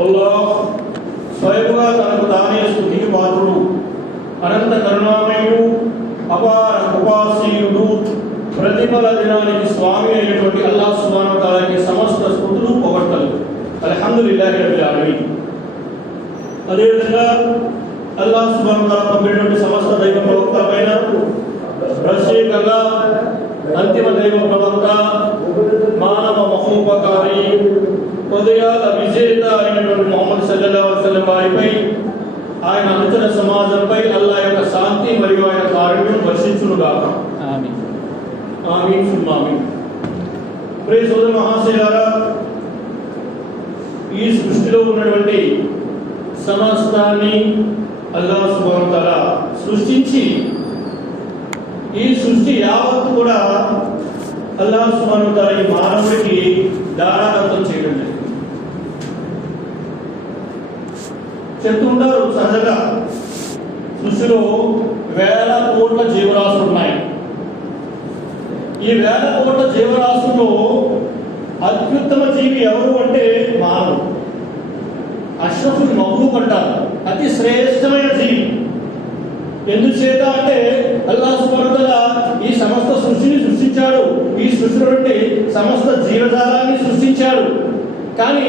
అల్లాహ్ స్వయంగా తనకు తానే స్తుతికి పాత్రుడు, అనంత కరుణామయుడు, అపార కృపాశీలుడు, ప్రతిఫల దినానికి స్వామి అయినటువంటి అల్లాహ్ సుబ్హానహు వ తఆలాకి సమస్త స్తుతులు పొగడ్తలు. అల్హమ్దులిల్లాహి రబ్బిల్ ఆలమీన్. అదేవిధంగా అల్లాహ్ సుబ్హానహు వ తఆలా పంపినటువంటి సమస్త దైవ ప్రవక్తల పైన ప్రత్యేకంగా అంతిమ దైవ ప్రవక్త, మానవ మహోపకారి, ఉదయాల విజేత అయినటువంటి ముహమ్మద్ సల్లల్లాహు అలైహి వసల్లం వారిపై, ఆయన అనుచర సమాజంపై అల్లాహ్ యొక్క శాంతి మరియు ఆయన కారుణ్యం వర్షించునుగాక. ఆమీన్. ఆమీన్ సుమ్మా ఆమీన్. ప్రియ సోదర మహాశయులారా, ఈ సృష్టిలో ఉన్నటువంటి సమస్తాన్ని అల్లాహ్ సుబ్హానహు వ తఆలా సృష్టించి, ఈ సృష్టి యావత్తు కూడా అల్లాహ్ సుబ్హానహు వ తఆలా ఈ మానవుడికి దారాదత్తం చేయడం జరిగింది. చెప్తుంటారు సహజంగా సృష్టిలో వేల కోట్ల జీవరాశులు ఉన్నాయి. ఈ వేల కోట్ల జీవరాశుల్లో అత్యుత్తమ జీవి ఎవరు అంటే మానవుడు. అష్రఫుల్ మఖ్లూక్ అంటారు, అతి శ్రేష్టమైన జీవి. ఎందుచేత అంటే అల్లాహ్ సుబ్హానహు వ తఆలా ఈ సమస్త సృష్టిని సృష్టించాడు, ఈ సృష్టిలో నుండి సమస్త జీవజాలాన్ని సృష్టించాడు. కానీ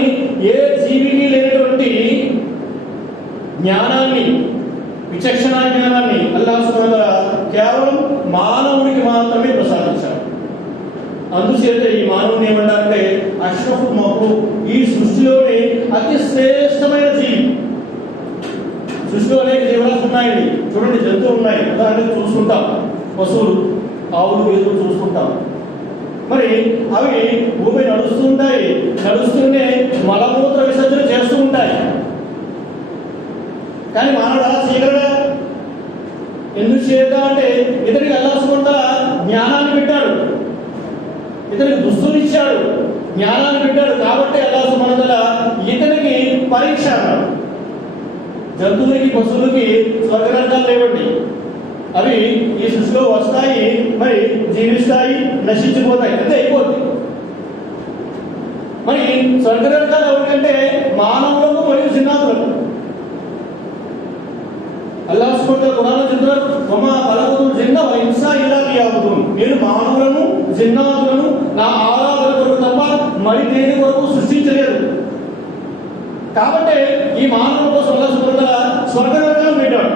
ఏ జీవికి లేనటువంటి జ్ఞానాన్ని, విచక్షణ జ్ఞానాన్ని అల్లాహ్ సుబ్హానహు వ తఆలా కేవలం మానవుడికి మాత్రమే ప్రసాదించాడు. అందుచేత ఈ మానవుని ఏమంటారంటే అష్రఫుల్ మఖ్లూక్, ఈ సృష్టిలోనే అతి శ్రేష్టమైన జీవి. సృష్టిలో అనేక జీవరాశులు ఉన్నాయండి. చూడండి, జంతువులు ఉన్నాయి, ఉదాహరణకు చూసుకుంటాం, పశువులు, ఆవులు, గేదెలు చూసుకుంటాం. మరి అవి భూమి నడుస్తుంటాయి, నడుస్తూనే మలమూత్ర విసర్జన చేస్తూ ఉంటాయి. కానీ మానవుడు అలా చేయగలడా? ఎందుకు చేయక అంటే ఇతనికి అల్లాహ్ సుబ్హానహు వ తఆలా జ్ఞానాన్ని పెట్టాడు, ఇతనికి దుస్తులు ఇచ్చాడు, జ్ఞానాన్ని పెట్టాడు. కాబట్టి అల్లాహ్ సుబ్హానహు వ తఆలా ఇతనికి పరీక్ష అన్నాడు. జంతువులకి, పశువులకి స్వర్గనరకాలు లేవండి. అవి ఈ సృష్టిలో వస్తాయి, మరి జీవిస్తాయి, నశించిపోతాయి, అంతే అయిపోద్ది. మరి స్వర్గనరకాలు ఎవరికంటే మానవులకు మరియు జిన్నాతులకు. అల్లాహ్ సుబ్హానహు వ తఆలా ఖురాన్లో చెప్తున్నారు, వమా ఖలఖతుల్ జిన్న వల్ ఇన్సా ఇల్లా లియఅబుదూన్. నేను మానవులను, జిన్నాతులను నా ఆరాధన కొరకు తప్ప మరి దేని కొరకు సృష్టించలేదు. కాబట్టి ఈ మానవుల కోసం అల్లాహ్ సుబ్హానహు వ తఆలా స్వర్గనరకాలను పెట్టాడు.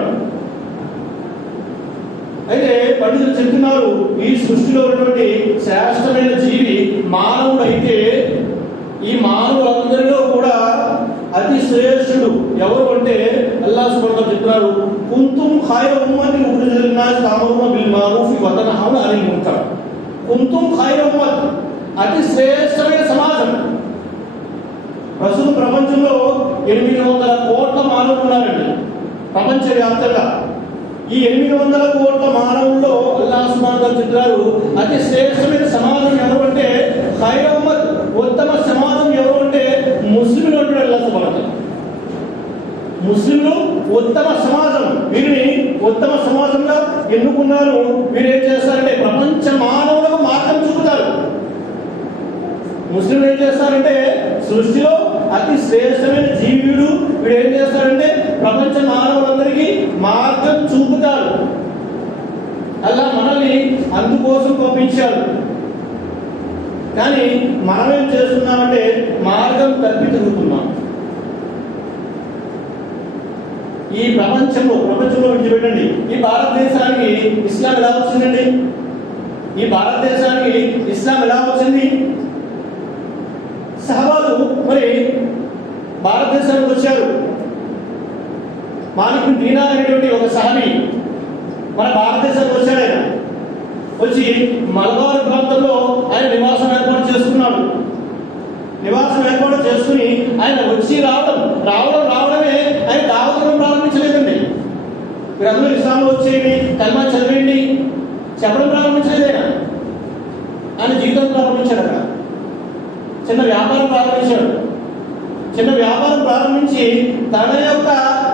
అయితే పండితులు చెప్తున్నారు, ఈ సృష్టిలో ఉన్నటువంటి శ్రేష్టమైన జీవి మానవుడు అయితే, ఈ మానవులందరిలో కూడా అతి శ్రేష్ఠుడు ఎవరు అంటే అల్లాహ్ సుబ్హానహు వ తఆలా చెప్తున్నారు, కుంతుం ఖైర ఉమ్మతిన్ ఉఖ్రిజత్ లిన్నాస్ తఅమురున బిల్ మఅరూఫ్ వ తన్హౌన అనిల్ మున్కర్. కుంతుం ఖైర ఉమ్మత్, అతి శ్రేష్టమైన సమాజం. ప్రస్తుతం ప్రపంచంలో 800 కోట్ల మానవులు ఉన్నారండి ప్రపంచవ్యాప్తంగా. ఈ 800 కోట్ల మానవుల్లో అల్లాహ్ సుబ్హానహు వ తఆలా చెప్తున్నారు, అతి శ్రేష్టమైన సమాజం ఎవరు అంటే ఖైర ఉమ్మత్, ఉత్తమ సమాజం ఎవరు అంటే ముస్లింలు అంటాడు అల్లాహ్ సుబ్హానహు వ తఆలా. ముస్లింలు ఉత్తమ సమాజం, వీరిని ఉత్తమ సమాజంగా ఎన్నుకున్నారు. వీరు ఏం చేస్తారంటే ప్రపంచ మానవులకు మార్గం చూపుతారు. ముస్లింలు ఏం చేస్తారంటే సృష్టిలో అతి శ్రేష్టమైన జీవుడు, వీడు ఏం చేస్తారంటే ప్రపంచ మానవులందరికీ మార్గం చూపుతారు. అలా మనల్ని అందుకోసం పంపించారు. కానీ మనం ఏం చేస్తున్నామంటే మార్గం తప్పి తిరుగుతున్నాం. ఈ ప్రపంచంలో విడిచిపెట్టండి, ఈ భారతదేశానికి ఇస్లాం ఎలా వచ్చిందండి? ఈ భారతదేశానికి ఇస్లాం ఎలా వచ్చింది? సహబాలు మరి భారతదేశానికి వచ్చారు. మాలిక్ బిన్ దీనార్ అనేటువంటి ఒక సహాబీ మన భారతదేశానికి వచ్చాడు. ఆయన వచ్చి మలబార్ ప్రాంతంలో ఆయన నివాసం ఏర్పాటు చేసుకున్నాడు. నివాసం ఏర్పాటు చేసుకుని ఆయన వచ్చి రావడమే ఆయన దావతను ప్రారంభించలేదండి. మీరందరూ ఇస్లాంలో వచ్చేయండి, కల్మా చదివేయండి చెప్పడం ప్రారంభించలేదు. ఆయన జీవితం ప్రారంభించాడు. అక్కడ చిన్న వ్యాపారం ప్రారంభించి తన యొక్క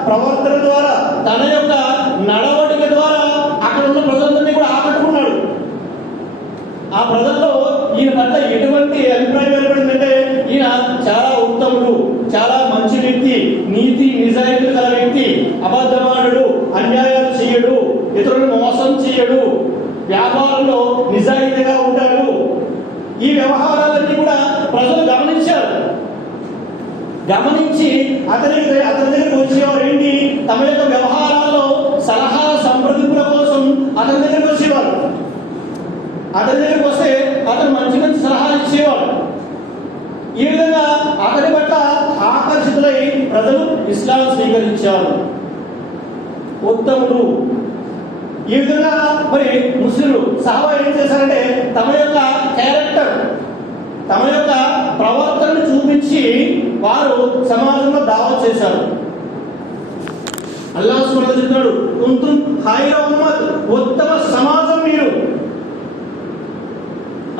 ప్రవర్తన ద్వారా, తన యొక్క నడవడిక ద్వారా అక్కడ ఉన్న ప్రజలందరినీ కూడా ఆకట్టుకున్నాడు. ఆ ప్రజల్లో ఈయన పట్ల ఎటువంటి అభిప్రాయం ఏర్పడిందంటే ఈయన చాలా ఉత్తముడు, చాలా మంచి వ్యక్తి, నీతి నిజాయితీలు గల వ్యక్తి, అబద్ధమానుడు, అన్యాయాలు చేయడు, ఇతరులను మోసం చేయడు, వ్యాపారంలో నిజాయితీగా ఉంటాడు. ఈ వ్యవహారాలన్నీ కూడా ప్రజలు గమనించారు. గమనించి అతని దగ్గరికి వచ్చేవారు. ఏంటి? తమ యొక్క వ్యవహారాల్లో సలహా సంప్రదింపుల కోసం అతని దగ్గరికి వచ్చేవారు. అతని దగ్గరికి వస్తే అతను మంచి మంచి సలహాలు ఇచ్చేవాడు. ఈ విధంగా అతని పట్ల ఆకర్షితులై ప్రజలు ఇస్లాం స్వీకరించారు. ఉత్తముడు. ఈ విధంగా మరి ముస్లింలు సహాబా ఏం చేశారంటే తమ యొక్క క్యారెక్టర్, తమ యొక్క ప్రవర్తనను చూపించి వారు సమాజంలో దావత్ చేశారు. అల్లాహ్ సుబ్హానహు చెప్తున్నాడు, కుంతుం ఖైర ఉమ్మత్, ఉత్తమ సమాజం మీరు.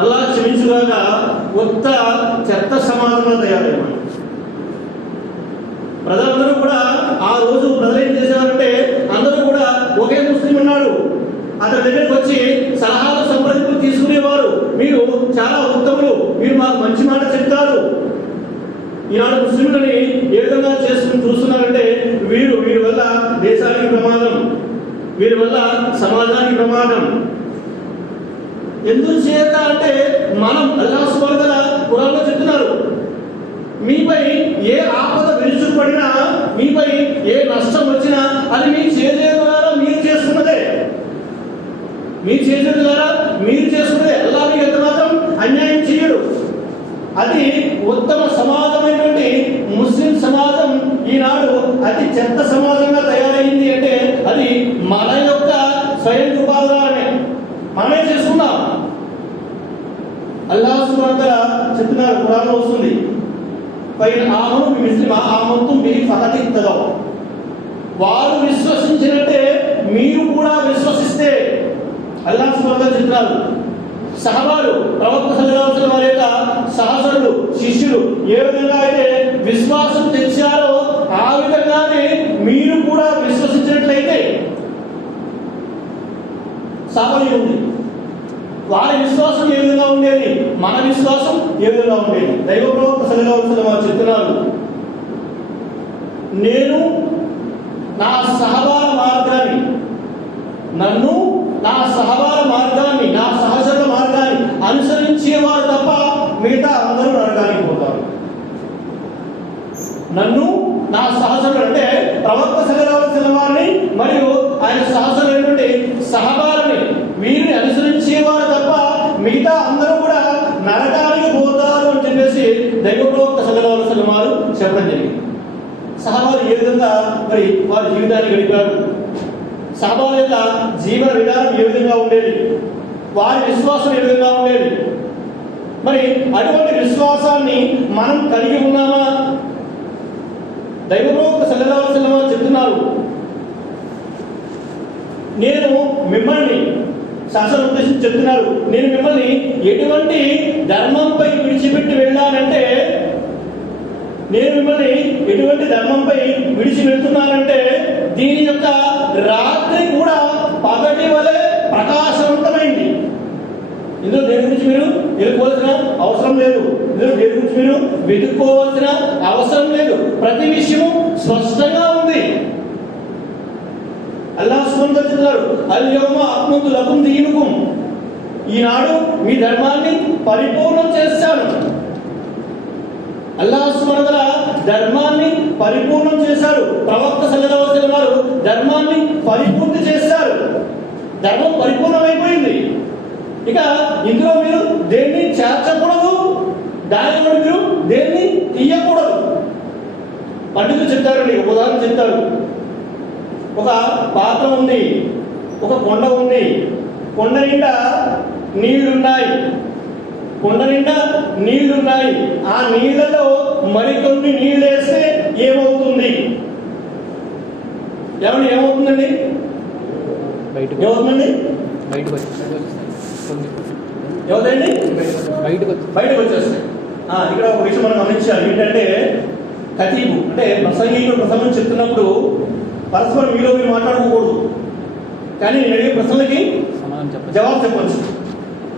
అల్లాహ్ క్షమించుగాక చెత్త సమాజంలో తయారయ్యారు. ప్రజలందరూ కూడా ఆ రోజు ప్రజలు ఏం చేసేవారంటే అందరూ కూడా ఒకే ముస్లిం ఉన్నాడు, అతని దగ్గరికి వచ్చి సలహాలు సంప్రదింపులు తీసుకునేవారు. మీరు చాలా ఉత్తములు, మీరు మాకు మంచి మాట చెప్తారు. ఈనాడు ముస్లింలని ఏ విధంగా చూస్తున్నారంటే వీరి వల్ల దేశానికి ప్రమాదం, వీరి వల్ల సమాజానికి ప్రమాదం. ఎందుకు చేత అంటే మనం అల్లాహ్ సుబ్హానహు వ తఆలా ఖురాన్లో చెప్తున్నారు, మీపై ఏ ఆపద విరుచుకుపడినా, మీపై ఏ నష్టం వచ్చినా అది మీ చేతుల ద్వారా మీరు చేసుకున్నదే. మీ చేతుల ద్వారా మీరు చేసుకున్నదే. అల్లాహ్ మీకు ఎంత మాత్రం అన్యాయం చేయడు. అది ఉత్తమ సమాజమైనటువంటి ముస్లిం సమాజం ఈనాడు అతి చెత్త సమాజంగా తయారైంది అంటే అది మన యొక్క స్వయం కృపాలనే మనమే చేసుకున్నాం. అల్లాహ్ సుబ్హానహు వ తఆలా చెప్తున్నారు, ఖురాన్లో వస్తుంది, పైన ఆమను బిమిస్లి మా ఆమంతుం బిహి ఫఖద్ ఇహ్తదౌ. వారు విశ్వసించినట్టే మీరు కూడా విశ్వసిస్తే. అల్లాహ్ సుబ్హానహు వ తఆలా చెప్తున్నారు, సహబాలు ప్రవక్త సల్లల్లాహు అలైహి వసల్లం వారి యొక్క సహచరులు, శిష్యులు ఏ విధంగా అయితే విశ్వాసం తెచ్చారో ఆ విధంగానే మీరు కూడా విశ్వసించినట్లయితే సామాన్యం ఉంది. వారి విశ్వాసం ఏ విధంగా ఉండేది, మన విశ్వాసం ఏ విధంగా ఉండేది. దైవ ప్రవక్త సల్లల్లాహు అలైహి వసల్లం వారు చెప్తున్నారు, నేను నా సహబాల మార్గాన్ని, నన్ను నా సహబాల మార్గాన్ని, నా సహచరుల మార్గాన్ని అనుసరించేవారు తప్ప మిగతా అందరూ నరకానికి పోతారు. నన్ను నా సహచరులు అంటే ప్రవక్త సల్లల్లాహు అలైహి వసల్లం వారిని మరియు ఆయన సహచరులైనటువంటి సహబాలని వీరిని అనుసరించేవారు తప్ప మిగతా అందరూ కూడా నరకానికి పోతారు అని చెప్పేసి దైవ ప్రవక్త సల్లల్లాహు అలైహి వసల్లం వారు చెప్పడం జరిగింది. సహబాలు ఏ విధంగా మరి వారి జీవితాన్ని గడిపారు, సహబాల యొక్క జీవన విధానం ఏ విధంగా ఉండేది, వారి విశ్వాసం ఏ విధంగా ఉండేది. మరి అటువంటి విశ్వాసాన్ని మనం కలిగి ఉన్నామా? దైవ ప్రవక్త సల్లల్లాహు అలైహి వసల్లం వారు చెప్తున్నారు, నేను మిమ్మల్ని శాసనం ఉద్దేశించి చెప్తున్నారు, నేను మిమ్మల్ని ఎటువంటి ధర్మంపై విడిచిపెట్టి వెళ్ళానంటే, నేను మిమ్మల్ని ఎటువంటి ధర్మంపై విడిచి వెళ్తున్నానంటే దీని యొక్క రాత్రి కూడా పగటి వలె ప్రకాశవంతమైంది. ఇందులో దేని గురించి మీరు వెళ్ళుకోవాల్సిన అవసరం లేదు, ఇందులో దేని గురించి మీరు వెతుక్కోవాల్సిన అవసరం లేదు. ప్రతి విషయం స్పష్టంగా ఉంది. అల్లాహ్ సుబ్హానహు వ తఆలా చెప్తున్నారు, అల్-యౌమ అక్మల్తు లకుం దీనుకుం, ఈనాడు మీ ధర్మాన్ని పరిపూర్ణం చేశాను. అల్లాహ్ సుబ్హానహు వ తఆలా ధర్మాన్ని పరిపూర్ణం చేశారు. ప్రవక్త సల్లల్లాహు అలైహి వసల్లం వారు ధర్మాన్ని పరిపూర్తి చేశారు. ధర్మం పరిపూర్ణమైపోయింది. ఇక ఇందులో మీరు దేన్ని చేర్చకూడదు, దానిలో మీరు దేన్ని తీయకూడదు. పండితులు చెప్తారండి, ఒక ఉదాహరణ చెప్తారు. ఒక పాత్ర ఉంది, ఒక కొండ ఉంది, కొండ నిండా నీళ్లున్నాయి, కొండ నిండా నీళ్లున్నాయి. ఆ నీళ్లలో మరికొన్ని నీళ్ళు వేస్తే ఏమవుతుంది? ఏమవుతుందండి? ఏమవుతుందండి? ఏమవుతాయండి? బయటకు వచ్చేస్తాయి. ఇక్కడ ఒక విషయం మనం గమనించాలి, ఏంటంటే ఖతీబు అంటే ప్రసంగికుడు ప్రసంగం చెప్తున్నప్పుడు పరస్పరం మీలో మీరు మాట్లాడుకోకూడదు, కానీ నేను అడిగే ప్రశ్నలకి జవాబు చెప్పచ్చు.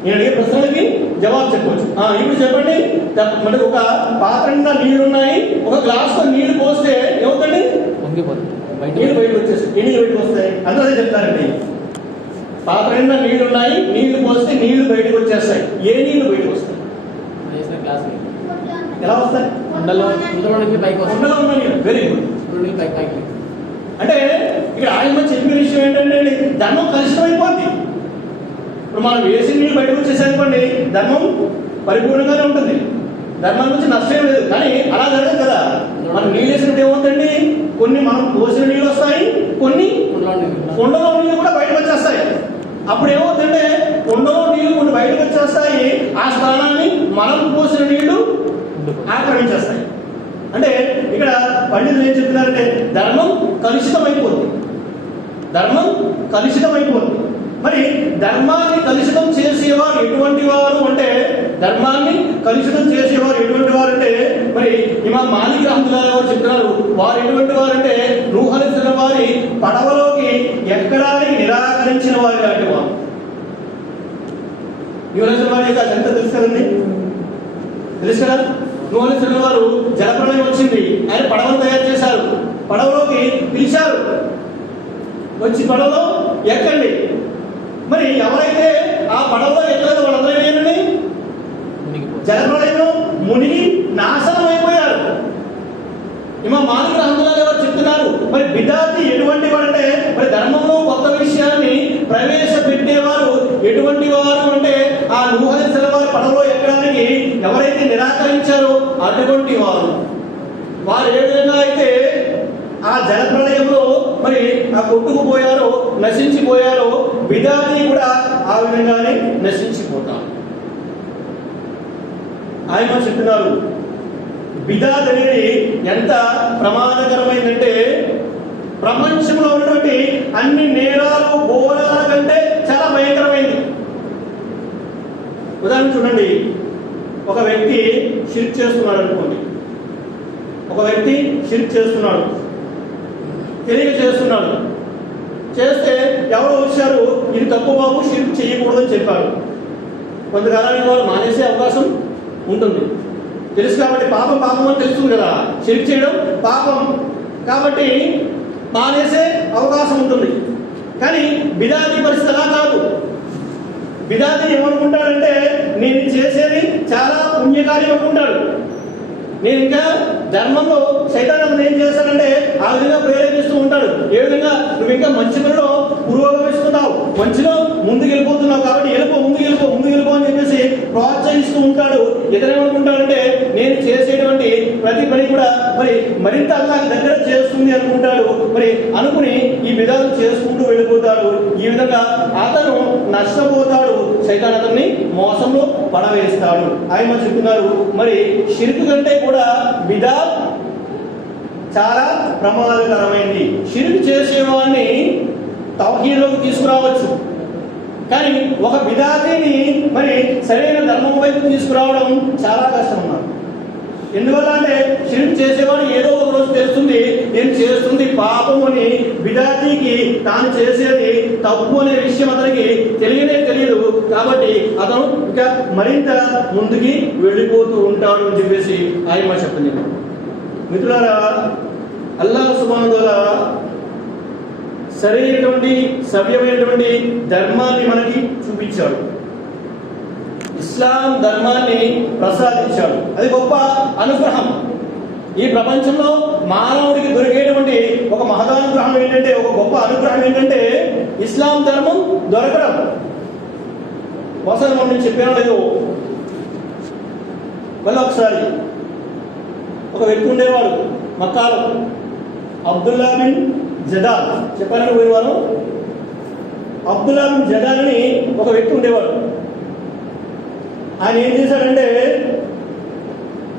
నేను అడిగే ప్రశ్నలకి జవాబు చెప్పవచ్చు. ఇప్పుడు చెప్పండి, అంటే ఒక పాత్ర నిండా నీళ్లు ఉన్నాయి, ఒక గ్లాసులో నీళ్లు పోస్తే ఏమవుతుంది? నీళ్ళు బయటకు వచ్చేస్తాయి. ఏ నీళ్ళు బయటకు వస్తాయి? అందరూ చెప్తారండి. పాత్ర నిండా నీళ్లు ఉన్నాయి, నీళ్లు పోస్తే నీళ్లు బయటకు వచ్చేస్తాయి. ఏ నీళ్లు బయటకు వస్తాయి? ఎలా వస్తాయి? ఉండలో ఉన్న నీళ్ళు. Very good. అంటే ఇక్కడ ఆయన చెప్పిన విషయం ఏంటంటే ధర్మం కలుషితమైపోద్ది. ఇప్పుడు మనం వేసిన నీళ్ళు బయటకు వచ్చేసనుకోండి, ధర్మం పరిపూర్ణంగానే ఉంటుంది, ధర్మం నుంచి నష్టం లేదు. కానీ అలా జరగదు కదా. మనం నీళ్ళు వేసినప్పుడు ఏమవుతుందండి, కొన్ని మనం పోసిన నీళ్ళు వస్తాయి, కొన్ని కుండలో నీళ్ళు కూడా బయటకు వచ్చేస్తాయి. అప్పుడు ఏమవుతుందంటే కుండలో నీళ్లు కొన్ని బయటకు వచ్చేస్తాయి, ఆ స్థానాన్ని మనం పోసిన నీళ్లు ఆక్రమించేస్తాయి. అంటే ఇక్కడ పండితులు ఏం చెప్తున్నారంటే ధర్మం కలుషితమైపోతుంది, ధర్మం కలుషితమైపోతుంది. మరి ధర్మాన్ని కలుషితం చేసేవారు ఎటువంటి వారు అంటే, ధర్మాన్ని కలుషితం చేసేవారు ఎటువంటి వారు అంటే, మరి ఇమాం మాలిక్ రహ్మతుల్లాహి వారు చెప్తున్నారు, వారు ఎటువంటి వారు అంటే నూహ్ అలైహిస్సలాం వారి పడవలోకి ఎక్కడానికి నిరాకరించిన వారు లాంటి వారు. నూహ్ అలైహిస్సలాం వారి యొక్క చరిత్ర తెలుసు కదండి, తెలుసు కదా. నూహ్ అలైహిస్సలాం వారు జలప్రళయం వచ్చింది, ఆయన పడవను తయారు చేశారు, పడవలోకి పిలిచారు, వచ్చి పడవలో ఎక్కండి. మరి ఎవరైతే ఆ పడవలో ఎక్కలేదో వాళ్ళందరూ ఏంటండి జలప్రళయంలో మునిగి నాశనం అయిపోయారు. ఇమాం మాలిక్ రహ్మతుల్లాహి వారు చెప్తున్నారు, మరి బిదాతి ఎటువంటి వారంటే, మరి ధర్మంలో కొత్త విషయాన్ని ప్రవేశపెట్టేవారు ఎటువంటి వారు అంటే, ఆ నూహ్ అలైహిస్సలాం వారి పడవలో ఎక్కడానికి ఎవరైతే నిరాకరించారో అటువంటి వారు. వారు ఏ విధంగా అయితే ఆ జలప్రళయంలో మరి ఆ కొట్టుకుపోయారో, నశించిపోయారో, బిదాతి కూడా ఆ విధంగానే నశించిపోతారు. ఆయన చెప్తున్నారు, బిదాత్ అనేది ఎంత ప్రమాదకరమైందంటే, ప్రపంచంలో ఉన్నటువంటి అన్ని నేరాలు ఘోరాల కంటే చాలా భయంకరమైంది. ఉదాహరణ చూడండి, ఒక వ్యక్తి షిర్క్ చేస్తున్నాడు అనుకోండి, ఒక వ్యక్తి షిర్క్ చేస్తున్నాడు, తెలియక చేస్తున్నాడు, చేస్తే ఎవరో వచ్చారు, ఇది తప్పు బాబు, షిర్క్ చేయకూడదని చెప్పారు. కొంతకాలానికి వారు మానేసే అవకాశం ఉంటుంది, తెలుసు కాబట్టి. పాపం పాపం అని తెలుస్తుంది కదా, షిర్క్ చేయడం పాపం కాబట్టి మానేసే అవకాశం ఉంటుంది. కానీ బిదాతి పరిస్థితి అలా కాదు. బిదాతి ఏమనుకుంటాడంటే, నేను చేసేది చాలా పుణ్యకార్యం అనుకుంటాడు. నేను ఇంకా ధర్మంలో సైతాన్ అతను ఏం చేస్తాడంటే ఆ విధంగా ప్రేరేపిస్తూ ఉంటాడు. ఏ విధంగా నువ్వు ఇంకా మంచి పనిలో పురోగమిస్తున్నావు, మంచిలో ముందుకు వెళ్ళిపోతున్నావు కాబట్టి ముందుకు వెళ్ళిపో అని చెప్పేసి ప్రోత్సహిస్తూ ఉంటాడు. ఇతరేమనుకుంటాడంటే నేను చేసేటువంటి ప్రతి పని కూడా మరి మరింత అల్లాహ్ దగ్గర చేస్తుంది అనుకుంటాడు. మరి అనుకుని ఈ విధాలు చేసుకుంటూ వెళ్ళిపోతాడు. ఈ విధంగా అతను నష్టపోతాడు, సైతాన్ అతన్ని మోసంలో పడవేస్తాడు. ఆయన చెప్తున్నారు, మరి షిర్క్ కంటే కూడా బిదాత్ చాలా ప్రమాదకరమైంది. షిర్క్ చేసేవాడిని తౌహీద్లోకి తీసుకురావచ్చు, కానీ ఒక బిదాతిని మరి సరైన ధర్మం వైపు తీసుకురావడం చాలా కష్టం అన్నారు. ఎందువల్ల అంటే షిర్క్ చేసేవాడు ఏదో ఒక రోజు తెలుస్తుంది, నేను చేస్తుంది పాపం అని. బిదాతికి తాను చేసేది తప్పు అనే విషయం అతనికి తెలియదు కాబట్టి అతను ఇంకా మరింత ముందుకి వెళ్ళిపోతూ ఉంటాడు అని చెప్పేసి ఆయన చెప్పింది. మిత్రులారా, అల్లాహ్ సుబ్హానహు వ తఆలా సరైనటువంటి సవ్యమైనటువంటి ధర్మాన్ని మనకి చూపించాడు, ఇస్లాం ధర్మాన్ని ప్రసాదించాడు. అది గొప్ప అనుగ్రహం. ఈ ప్రపంచంలో మానవుడికి దొరికేటువంటి ఒక మహదానుగ్రహం ఏంటంటే, ఒక గొప్ప అనుగ్రహం ఏంటంటే ఇస్లాం ధర్మం దొరకడం. ఒకసారి మనం చెప్పాను లేదు, మళ్ళీ ఒకసారి ఒక వ్యక్తి ఉండేవాడు మక్కాలో, అబ్దుల్లా బిన్ జదాల్, చెప్పాలని పోయేవారు. అబ్దుల్లా బిన్ జదాల్ అని ఒక వ్యక్తి ఉండేవాడు. ఆయన ఏం చేశాడంటే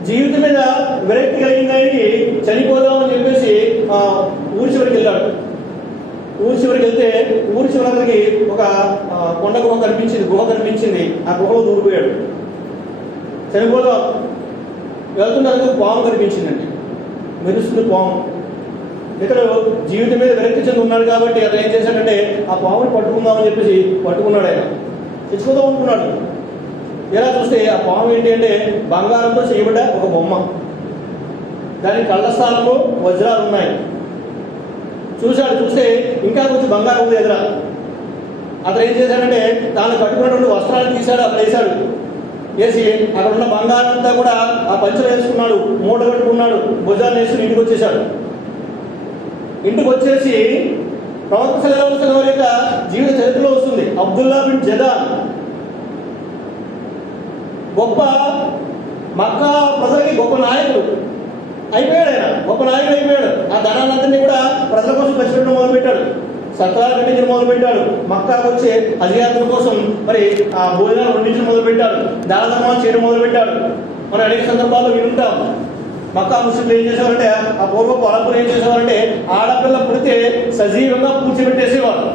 జీవితం మీద విరక్తి కలిగిన ఆయనకి చనిపోదామని చెప్పేసి ఊరి చివరికి వెళ్ళాడు. ఊరి చివరికి వెళ్తే ఊరి చివరికి ఒక కొండ గుహ కనిపించింది. ఆ గుహలో దూరిపోయాడు. చనిపోదాం వెళ్తున్నందుకు పాము కనిపించిందండి, మెరుస్తుంది పాము. ఇతడు జీవితం మీద విరక్తి చెంది ఉన్నాడు కాబట్టి అతను ఏం చేశాడంటే ఆ పాముని పట్టుకుందామని చెప్పేసి పట్టుకున్నాడు. ఆయన చచ్చిపోదాం అనుకున్నాడు. ఇలా చూస్తే ఆ పాము ఏంటి అంటే బంగారంతో చేయబడ్డ ఒక బొమ్మ, దాని కళ్ళ స్థానంలో వజ్రాలు ఉన్నాయి. చూస్తే ఇంకా కొంచెం బంగారం ఉంది ఎదుర. అతను ఏం చేశాడంటే తాను కట్టుకున్నటువంటి వస్త్రాలు తీశాడు, అక్కడ వేశాడు. వేసి అక్కడ ఉన్న బంగారం అంతా కూడా ఆ పంచలు వేసుకున్నాడు, మూట కట్టుకున్నాడు, భుజాన్ని వేసుకుని ఇంటికి వచ్చేసాడు. ఇంటికి వచ్చేసి ప్రవక్త సల్లల్లాహు అలైహి వసల్లం యొక్క జీవిత చరిత్రలో వస్తుంది. అబ్దుల్లా బిన్ జదాన్ గొప్ప మక్కా ప్రజలకి గొప్ప నాయకుడు అయిపోయాడు. ఆయన గొప్ప నాయకుడు అయిపోయాడు. ఆ ధనాలందరినీ కూడా ప్రజల కోసం ఖర్చు మొదలుపెట్టాడు, సత్రాలు కట్టించడం మొదలుపెట్టాడు. మక్కాకు వచ్చే అజియాతుల కోసం మరి ఆ భోజనాలు వండించడం మొదలుపెట్టాడు, దాన ధర్మాలు చేయడం మొదలుపెట్టాడు. మనం అనేక సందర్భాల్లో వింటాం. మక్కా ముస్లింలు ఏం చేసేవారంటే, ఆ పూర్వపు అరబ్బులు ఏం చేసేవారంటే ఆడపిల్ల పుడితే సజీవంగా పూడ్చిపెట్టేసేవారు.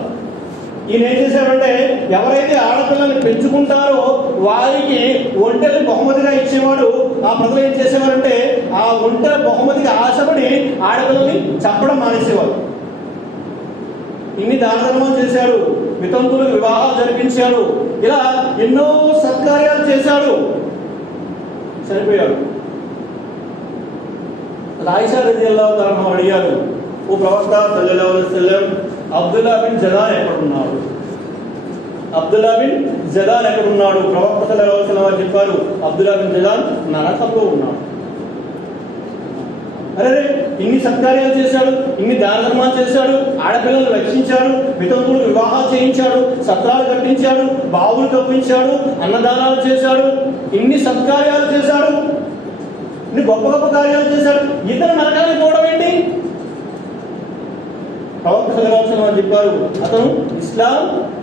ఈయన ఏం చేసేవారంటే ఎవరైతే ఆడపిల్లల్ని పెంచుకుంటారో వారికి ఒంటెలు బహుమతిగా ఇచ్చేవాడు. ఆ ప్రజలు ఏం చేసేవారంటే ఆ ఒంటెల బహుమతికి ఆశపడి ఆడపిల్లల్ని చంపడం మానేసేవారు. ఇన్ని దానధర్మాలు చేశాడు, వితంతులకు వివాహాలు జరిపించాడు, ఇలా ఎన్నో సత్కార్యాలు చేశాడు. చనిపోయాడు. ఆయిషా రజియల్లాహు తఆలా అడిగారు, ఓ ప్రవక్త సల్లల్లాహు అలైహి వసల్లం, అబ్దుల్లా బిన్ జదాన్ ఎక్కడున్నాడు? అబ్దుల్లా బిన్ జదాన్ ఎక్కడున్నాడు? ప్రవక్త సల్లల్లాహు అలైహి వసల్లం చెప్పారు, అబ్దుల్లా బిన్ జదాన్ నరకంలో ఉన్నాడు. అరే, ఇన్ని సత్కార్యాలు చేశాడు, ఇన్ని దాన ధర్మాలు చేశాడు, ఆడపిల్లలు రక్షించాడు, వితంతువులకు వివాహాలు చేయించాడు, సత్రాలు కట్టించాడు, బావులు కప్పించాడు, అన్నదానాలు చేశాడు, ఇన్ని సత్కార్యాలు చేశాడు, ఇన్ని గొప్ప గొప్ప కార్యాలు చేశాడు. ఇతను నరకానికి పోవడం ఏంటి? ప్రవక్త సల్లల్లాహు అలైహి వసల్లం చెప్పారు, అతను ఇస్లాం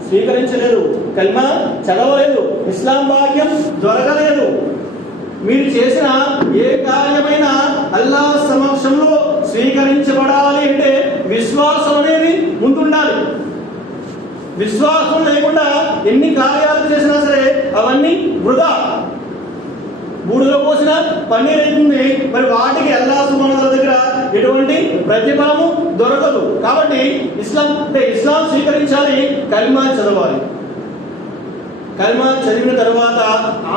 స్వీకరించలేదు, కల్మా చదవలేదు, ఇస్లాం భాగ్యం దొరకలేదు. మీరు చేసిన ఏ కార్యమైనా అల్లాహ్ సమక్షంలో స్వీకరించబడాలి అంటే విశ్వాసం అనేది ముందుండాలి. విశ్వాసం లేకుండా ఎన్ని కార్యాలు చేసినా సరే అవన్నీ వృధా. బూడిలో పోసిన పన్నీర్ అవుతుంది, మరి వాటికి అల్లాహ్ సుబ్హానహు వ తఆలా దగ్గర ఎటువంటి ప్రతిఫలము దొరకదు. కాబట్టి ఇస్లాం స్వీకరించాలి, కల్మా చదవాలి. కల్మా చదివిన తర్వాత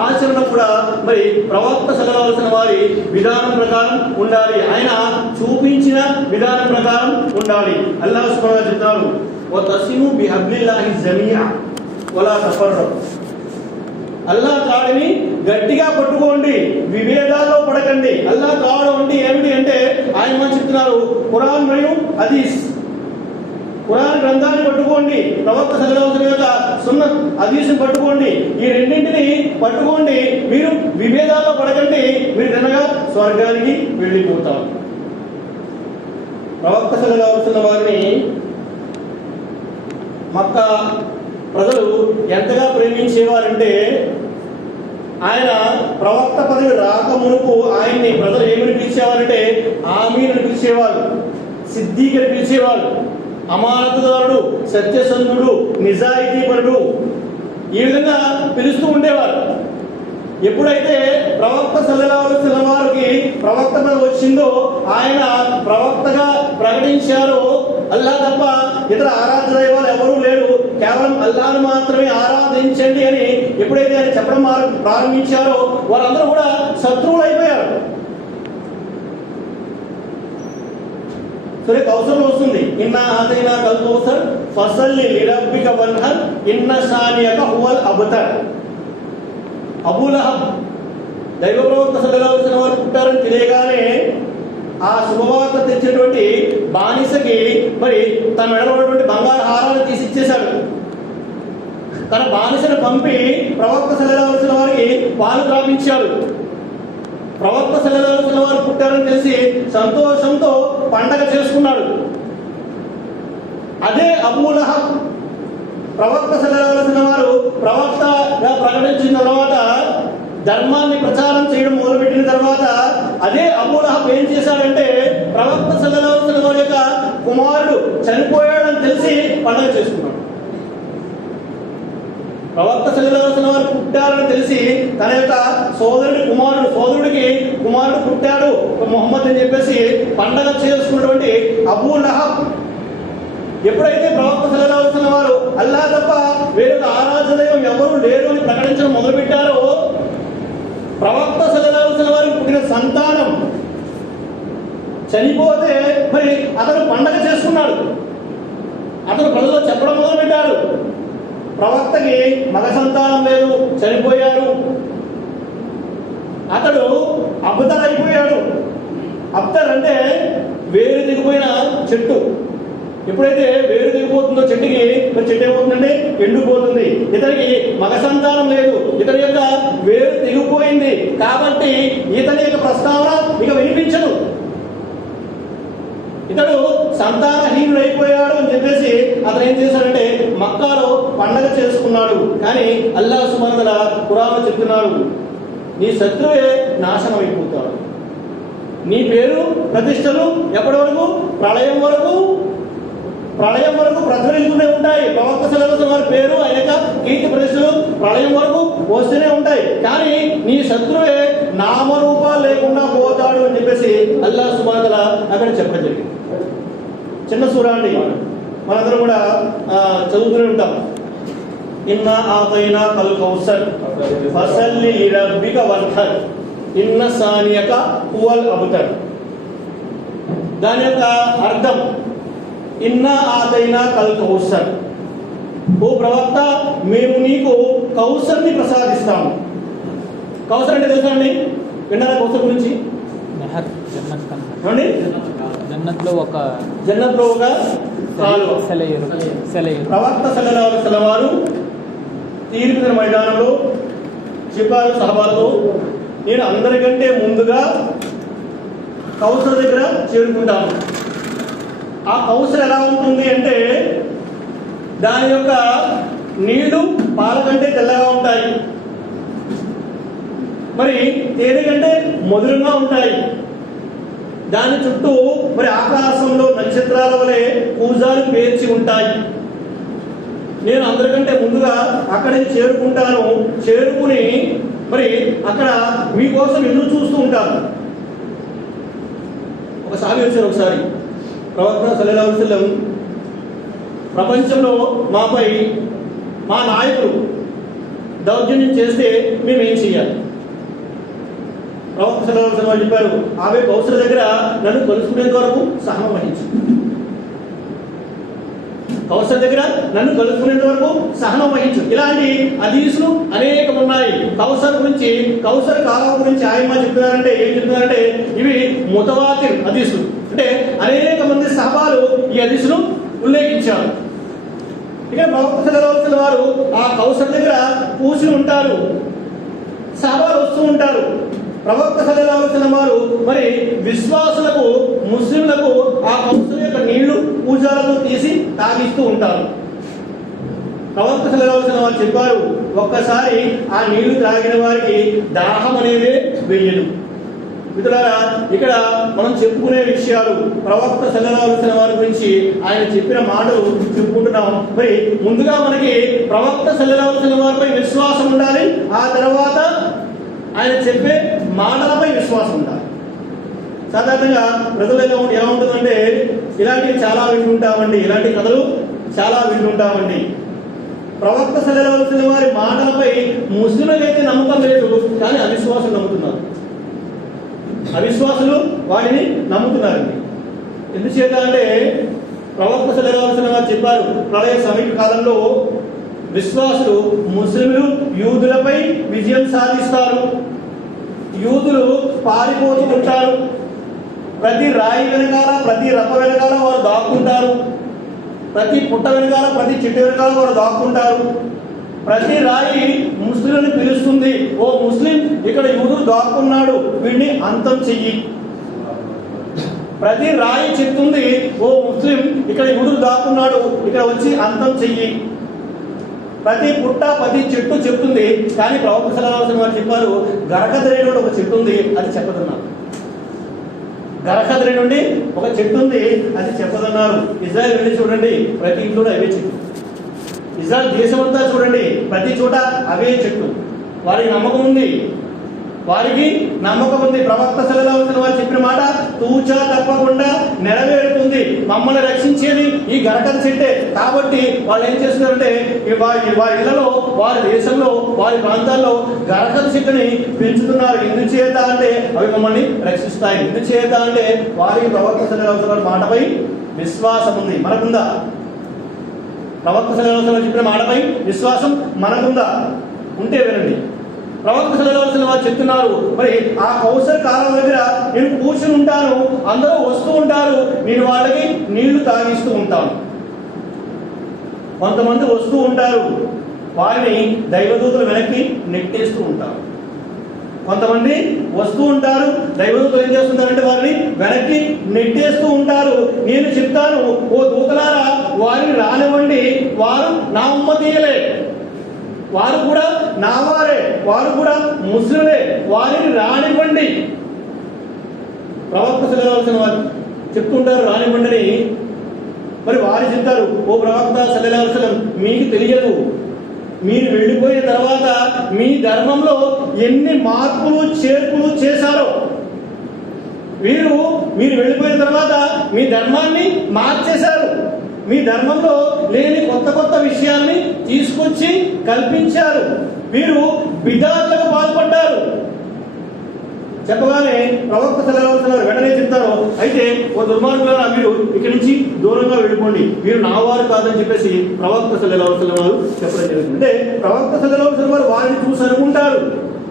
ఆచరణ కూడా మరి ప్రవక్త సల్లల్లాహు అలైహి వసల్లం వారి విధానం ప్రకారం ఉండాలి. ఆయన చూపించిన విధానం ప్రకారం ఉండాలి. అల్లాహ్ సుబ్హానహు వ తఆలా చెప్తారు, వతసిము బిహబ్లిల్లాహి జమీఅ వలా తఫర్రకు. అల్లాహ్ తాడిని గట్టిగా పట్టుకోండి, విభేదాల్లో పడకండి. అల్లాహ్ తాడు అంటే ఏమిటి అంటే ఆయన మనం చెప్తున్నారు, ఖురాన్ మరియు హదీస్. ఖురాన్ గ్రంథాన్ని పట్టుకోండి, ప్రవక్త సల్లల్లాహు అలైహి వసల్లం యొక్క సున్నత్ హదీస్ని పట్టుకోండి. ఈ రెండింటిని పట్టుకోండి, మీరు విభేదాల్లో పడకండి, మీరు తినగా స్వర్గానికి వెళ్ళిపోతారు. ప్రవక్త సల్లల్లాహు అలైహి వసల్లం వారిని మక్కా ప్రజలు ఎంతగా ప్రేమించేవారంటే ఆయన ప్రవక్త పదవి రాక మునుపు ఆయన్ని ప్రజలు ఏమని పిలిచేవారంటే ఆమీన్ అని పిలిచేవారు, సిద్దీక్ అని పిలిచేవారు, అమానతుదారుడు, సత్యసంధుడు, నిజాయితీపరుడు, ఈ విధంగా పిలుస్తూ ఉండేవారు. ఎప్పుడైతే ప్రవక్త సల్లల్లాహు అలైహి వసల్లం వారికి ప్రవక్త పదవి వచ్చిందో ఆయన ప్రవక్తగా ప్రకటించారో అల్లాహ్ తప్ప ఇతర ఆరాధ్య దైవాలు ఎవరూ లేరు, కేవలం అల్లాహ్ను మాత్రమే ఆరాధించండి అని ఎప్పుడైతే ఆయన చెప్పడం ప్రారంభించారో వారందరూ కూడా శత్రువులు అయిపోయారు. సరే, కౌసర్లో వస్తుంది, ఇన్నా ఆతైనా కల్ కౌసర్ ఫసల్లి లిరబ్బిక వన్హర్ ఇన్న షానియక హువల్ అబ్తర్. అబూ లహబ్ దైవ ప్రవక్త సల్లల్లాహు అలైహి వసల్లం వారు పుట్టారని తెలియగానే ఆ శుభవార్త తెచ్చినటువంటి బానిసకి మరి తన మెడలో ఉన్నటువంటి బంగారు హారాన్ని తీసి ఇచ్చేశాడు. తన బానిసను పంపి ప్రవక్త సల్లల్లాహు అలైహి వసల్లం వారికి పాలు త్రాపించాడు. ప్రవక్త సల్లల్లాహు అలైహి వసల్లం వారు పుట్టారని తెలిసి సంతోషంతో పండగ చేసుకున్నాడు. అదే అబూ లహబ్ ప్రవక్త సల్లల్లాహు అలైహి వసల్లం వారు ప్రవక్తగా ప్రకటించిన తర్వాత ధర్మాన్ని ప్రచారం చేయడం మొదలుపెట్టిన తర్వాత అదే అబూ లహబ్ ఏం చేశాడంటే ప్రవక్త సల్లల్లాహు అలైహి వసల్లం వారి యొక్క కుమారుడు చనిపోయాడని తెలిసి పండుగ చేసుకున్నాడు. ప్రవక్త సల్లల్లాహు అలైహి వసల్లం వారు పుట్టారని తెలిసి తన యొక్క సోదరుడికి కుమారుడు పుట్టాడు ముహమ్మద్ అని చెప్పేసి పండగ చేసుకున్నటువంటి అబూ లహబ్ ఎప్పుడైతే ప్రవక్త సల్లల్లాహు అలైహి వసల్లం వారు అల్లాహ్ తప్ప వేరొక ఆరాధ్య దైవం ఎవరూ లేరు అని ప్రకటించడం మొదలుపెట్టారో ప్రవక్త సల్లల్లాహు అలైహి వసల్లం వారికి పుట్టిన సంతానం చనిపోతే మరి అతను పండగ చేసుకున్నాడు. అతను ప్రజల్లో చెప్పడం మొదలుపెట్టాడు, ప్రవక్తకి మగ సంతానం లేదు, చనిపోయాడు. అతడు అబ్తర్ అయిపోయాడు. అబ్తర్ అంటే వేరు దిగిపోయిన చెట్టు. ఎప్పుడైతే వేరు దిగిపోతుందో చెట్టుకి, మరి చెట్టు ఏమవుతుందంటే ఎండిపోతుంది. ఇతనికి మగ సంతానం లేదు, ఇతని యొక్క వేరు దిగిపోయింది కాబట్టి ఇతని యొక్క ప్రస్తావన ఇక వినిపించదు. ఇతడు సంతానహీనుడు అయిపోయాడు అని చెప్పేసి అతను ఏం చేశాడంటే మక్కాలో పండగ చేసుకున్నాడు. కానీ అల్లాహ్ సుబ్హానహు వ తఆలా ఖురాన్లో చెప్తున్నాడు, నీ శత్రువే నాశనం అయిపోతాడు. నీ పేరు ప్రతిష్టలు ఎప్పటి వరకు? ప్రళయం వరకు ప్రచురించుతూనే ఉంటాయి. ప్రవక్త సల్లల్లాహు అలైహి వసల్లం వారి పేరు, ఆయన యొక్క కీర్తి ప్రతిష్టలు ప్రళయం వరకు వస్తూనే ఉంటాయి. కానీ నీ శత్రువే నామరూపాలు లేకుండా పోతాడు అని చెప్పేసి అల్లాహ్ సుబ్హానహు వ తఆలా అక్కడ చెప్పడం జరిగింది. చిన్న సూరా అండి, మనందరం కూడా చదువుతూనే ఉంటాం. ఇన్నా ఆతైనా కల్ కౌసర్ ఫసల్లి లిరబ్బిక వన్హర్ ఇన్న సానియక హువల్ అబ్తర్. దాని యొక్క అర్థం ఇన్నా ఆతైనా కల్ కౌసర్, ఓ ప్రవక్త మేము నీకు కౌసర్ని ప్రసాదిస్తాము. కౌసర్ అంటే తెలుసా అండి? విన్నారా కౌసర్ గురించి? జన్నత్లో ఒక కాలువ. ప్రవక్త సల్లల్లాహు అలైహి వసల్లం వారు తీర్పు మైదానంలో చెప్పారు సహబాలతో, నేను అందరికంటే ముందుగా కౌసర్ దగ్గర చేరుకుంటాను. ఆ కౌసర్ ఎలా ఉంటుంది అంటే దాని యొక్క నీళ్లు పాల కంటే తెల్లగా ఉంటాయి, మరి తేనె కంటే మధురంగా ఉంటాయి. దాని చుట్టూ మరి ఆకాశంలో నక్షత్రాల వలె పూజాలు పేర్చి ఉంటాయి. నేను అందరికంటే ముందుగా అక్కడికి చేరుకుంటాను. చేరుకుని మరి అక్కడ మీకోసం ఎదురు చూస్తూ ఉంటాను. ఒక సామి వచ్చారు ఒకసారి, ప్రవక్త సల్లల్లాహు అలైహి వసల్లం, ప్రపంచంలో మాపై మా నాయకులు దౌర్జన్యం చేస్తే మేమేం చేయాలి? ప్రవక్త సల్లల్లాహు అలైహి వసల్లం చెప్పారు, ఆమె కౌసర్ దగ్గర నన్ను కలుసుకునేంత వరకు సహనం వహించు. కౌసర్ దగ్గర నన్ను కలుసుకునేంత వరకు సహనం వహించు. ఇలాంటి హదీసులు అనేకం ఉన్నాయి. కౌసర్ గురించి, కౌసర్ కాలం గురించి ఆయన చెప్తున్నారంటే ఏం చెప్తున్నారంటే ఇవి ముతవాతిర్ హదీసులు. అంటే అనేక మంది సహబాలు ఈ హదీసులు ఉల్లేఖించారు. ఇక ప్రవక్త సల్లల్లాహు అలైహి వసల్లం వారు ఆ కౌసర్ దగ్గర కూర్చుని ఉంటారు, సహబాలు వస్తూ ఉంటారు. ప్రవక్త సల్లల్లాహు అలైహి వసల్లం వారు మరి విశ్వాసులకు, ముస్లింలకు ఆ కౌసర్ యొక్క నీళ్లు పూజాలతో తీసి తాగిస్తూ ఉంటారు. ప్రవక్త సల్లల్లాహు అలైహి వసల్లం వారు చెప్పారు, ఒక్కసారి ఆ నీళ్లు తాగిన వారికి దాహం అనేది వెయ్యదు. మిత్రులారా, ఇక్కడ మనం చెప్పుకునే విషయాలు ప్రవక్త సల్లల్లాహు అలైహి వసల్లం వారి గురించి ఆయన చెప్పిన మాటలు చెప్పుకుంటున్నాం. మరి ముందుగా మనకి ప్రవక్త సల్లల్లాహు అలైహి వసల్లం వారిపై విశ్వాసం ఉండాలి. ఆ తర్వాత ఆయన చెప్పే మాటలపై విశ్వాసం ఉండాలి. సాధారణంగా ప్రజలలో ఎలా ఉంటుందంటే ఇలాంటివి చాలా వింటుంటామండి, ఇలాంటి కథలు చాలా వింటుంటామండి. ప్రవక్త సల్లల్లాహు అలైహి వసల్లం వారి మాటలపై ముస్లింలకైతే నమ్మకం లేదు, కానీ అవిశ్వాసులు నమ్ముతున్నారు. అవిశ్వాసులు వాటిని నమ్ముతున్నారండి. ఎందుచేత అంటే ప్రవక్త సల్లల్లాహు అలైహి వసల్లం వారు చెప్పారు, ప్రళయ సమీప కాలంలో విశ్వాసులు ముస్లింలు యూదులపై విజయం సాధిస్తారు. యూదులు పారిపోతూ ఉంటారు. ప్రతి రాయి వెనకాల, ప్రతి రప్ప వెనకాల వారు దాక్కుంటారు. ప్రతి పుట్ట వెనకాల, ప్రతి చెట్టు వెనకాల వారు దాక్కుంటారు. ప్రతి రాయి ముస్లింలను పిలుస్తుంది, ఓ ముస్లిం, ఇక్కడ యూదుడు దాక్కున్నాడు, వీడిని అంతం చెయ్యి. ప్రతి రాయి చెప్తుంది, ఓ ముస్లిం, ఇక్కడ యూదుడు దాక్కున్నాడు, ఇక్కడ వచ్చి అంతం చెయ్యి. ప్రతి పుట్ట, ప్రతి చెట్టు చెప్తుంది. కానీ ప్రవక్త సల్లల్లాహు అలైహి వసల్లం వారు చెప్పారు, గరకద్రే నుండి ఒక చెట్టు ఉంది, అది చెప్పదన్నారు. గరకద్రే నుండి ఒక చెట్టు ఉంది, అది చెప్పదన్నారు. ఇజ్రాయెల్ వెళ్ళి చూడండి, ప్రతి ఇంట్లో అవే చెట్టు. ఇజ్రాయెల్ దేశమంతా చూడండి, ప్రతి చోట అవే చెట్టు. వారికి నమ్మకం ఉంది, వారికి నమ్మకం ఉంది. ప్రవక్త సల్లల్లాహు అలైహి వసల్లం వారు చెప్పిన మాట తూచా తప్పకుండా నెరవేరుతుంది. మమ్మల్ని రక్షించేది ఈ గరకల చెట్టే. కాబట్టి వాళ్ళు ఏం చేస్తున్నారంటే వారి ఇళ్లలో, వారి దేశంలో, వారి ప్రాంతాల్లో గరకల చెట్టుని పెంచుతున్నారు. ఎందుచేత అంటే అవి మమ్మల్ని రక్షిస్తాయి. ఎందుచేత అంటే వారికి ప్రవక్త సల్లల్లాహు అలైహి వసల్లం మాటపై విశ్వాసం ఉంది. మనకుందా? ప్రవక్త సల్లల్లాహు అలైహి వసల్లం చెప్పిన మాటపై విశ్వాసం మనకుందా? ఉంటే వినండి. ప్రవక్త సల్లల్లాహు అలైహి వసల్లం వారు చెప్తున్నారు, మరి ఆ కౌసర్ కాలం దగ్గర నేను కూర్చుని ఉంటాను, అందరూ వస్తూ ఉంటారు, నేను వాళ్ళకి నీళ్లు తాగిస్తూ ఉంటాను. కొంతమంది వస్తూ ఉంటారు, వారిని దైవదూతలు వెనక్కి నెట్టేస్తూ ఉంటారు. కొంతమంది వస్తూ ఉంటారు, దైవదూతలు ఏం చేస్తుంటారంటే వారిని వెనక్కి నెట్టేస్తూ ఉంటారు. నేను చెప్తాను, ఓ దూతలారా వారిని రానివ్వండి, వారు నా ఉమ్మతీయులే, వారు కూడా నా వారే, వారు కూడా ముస్లింలే, వారిని రానివ్వండి. ప్రవక్త సల్లల్లాహు అలైహి వసల్లం వారు చెప్తుంటారు రానివ్వండి. మరి వారు చెప్తారు, ఓ ప్రవక్త సల్లల్లాహు అలైహి వసల్లం మీకు తెలియదు, మీరు వెళ్ళిపోయిన తర్వాత మీ ధర్మంలో ఎన్ని మార్పులు చేర్పులు చేశారో. మీరు వెళ్ళిపోయిన తర్వాత మీ ధర్మాన్ని మార్చేశారు. మీ ధర్మంలో లేని కొత్త కొత్త విషయాల్ని తీసుకొచ్చి కల్పించారు. మీరు బిదాత్లకు పాల్పడ్డారు. చెప్పగానే ప్రవక్త సల్లల్లాహు అలైహి వసల్లం వెంటనే చెప్తారు, అయితే ఓ దుర్మార్గులారా మీరు ఇక్కడి నుంచి దూరంగా వెళ్ళిపోండి, మీరు నా వారు కాదని చెప్పేసి ప్రవక్త సల్లల్లాహు అలైహి వసల్లం వారు చెప్పడం జరుగుతుంది. అంటే ప్రవక్త సల్లల్లాహు అలైహి వసల్లం వారు వారిని చూసి అనుకుంటారు,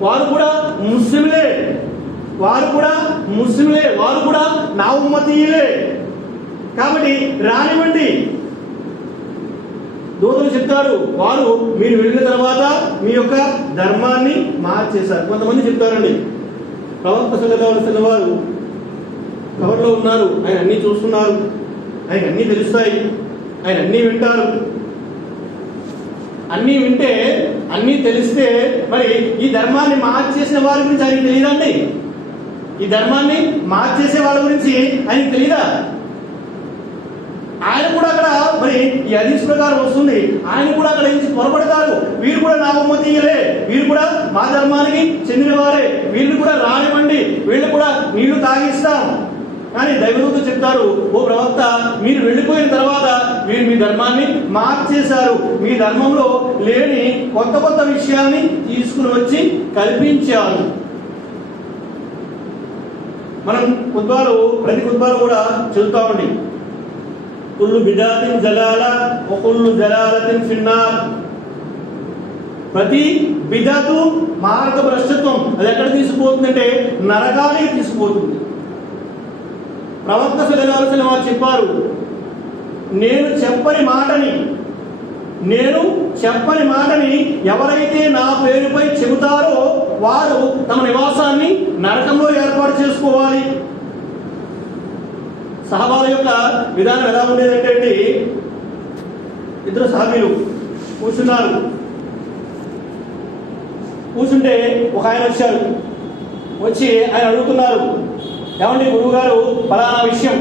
వారు కూడా ముస్లింలే, వారు కూడా నా ఉమ్మతీయులే, కాబట్టి రానివ్వండి. దూతలు చెప్తారు, వారు మీరు వెళ్ళిన తర్వాత మీ యొక్క ధర్మాన్ని మార్చేశారు. కొంతమంది చెప్తారండి, ప్రవక్త సల్లల్లాహు అలైహి వసల్లం వారు కవర్లో ఉన్నారు, ఆయన అన్నీ చూస్తున్నారు, ఆయన అన్నీ తెలుస్తాయి, ఆయన అన్నీ వింటారు. అన్నీ వింటే, అన్నీ తెలిస్తే మరి ఈ ధర్మాన్ని మార్చేసిన వారి గురించి ఆయనకు తెలియదండి? ఈ ధర్మాన్ని మార్చేసే వాళ్ళ గురించి ఆయనకు తెలియదా? ఆయన కూడా అక్కడ మరి ఈ హదీస్ ప్రకారం వస్తుంది, ఆయన కూడా అక్కడ ఏం పొరపడతారు, వీరు కూడా నా ఉమ్మతీయులే, వీరు కూడా మా ధర్మానికి చెందిన వారే, వీళ్ళు కూడా రానివ్వండి, వీళ్ళు కూడా నీళ్లు తాగిస్తాం. కానీ దైవదూత చెప్తారు, ఓ ప్రవక్త మీరు వెళ్ళిపోయిన తర్వాత వీరు మీ ధర్మాన్ని మార్చేశారు, మీ ధర్మంలో లేని కొత్త కొత్త విషయాన్ని తీసుకుని వచ్చి కల్పించారు. మనం ప్రతి ఖుత్బాలో కూడా చదువుతామండి, కుల్లు బిదాతిన్ జలాల వ కుల్లు జలాలతిన్ ఫిన్నార్. ప్రతి బిదాతు మార్గభ్రష్టత్వం, అది ఎక్కడ తీసుకుపోతుందంటే నరకానికి తీసుకుపోతుంది. ప్రవక్త సల్లల్లాహు అలైహి వసల్లం వారు చెప్పారు, నేను చెప్పని మాటని ఎవరైతే నా పేరుపై చెబుతారో వారు తమ నివాసాన్ని నరకంలో ఏర్పాటు చేసుకోవాలి. సహబాల యొక్క విధానం ఎలా ఉండేదంటే అండి, ఇద్దరు సహాబీలు కూర్చుంటే ఒక ఆయన వచ్చి ఆయన అడుగుతున్నారు, ఏమండి గురువు గారు ఫలానా విషయం,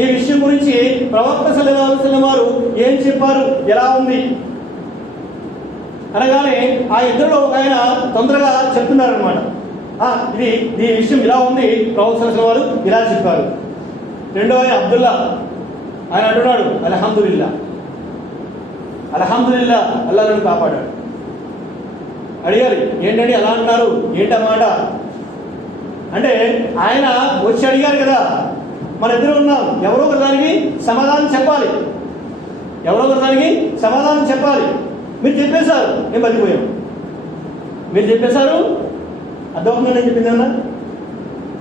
ఈ విషయం గురించి ప్రవక్త సల్లల్లాహు అలైహి వసల్లం వారు ఏం చెప్పారు, ఎలా ఉంది అనగానే ఆ ఇద్దరులో ఒక ఆయన తొందరగా చెప్తున్నారు అనమాట, ఈ విషయం ఇలా ఉంది, ప్రవక్త సల్లల్లాహు అలైహి వసల్లం వారు ఇలా చెప్పారు. రెండో ఆయన అబ్దుల్లా, ఆయన అంటున్నాడు అల్హమ్దులిల్లా అల్లాహ్ నన్ను కాపాడాడు. అడిగారు, ఏంటండి అలా అంటున్నారు, ఏంటన్నమాట అంటే ఆయన వచ్చి అడిగారు కదా, మన ఇద్దరు ఉన్నాం, ఎవరో ఒక దానికి సమాధానం చెప్పాలి. మీరు చెప్పేశారు, నేను బతికిపోయాం. మీరు చెప్పేశారు, అర్థమవుతుందండి నేను చెప్పింది అన్నా,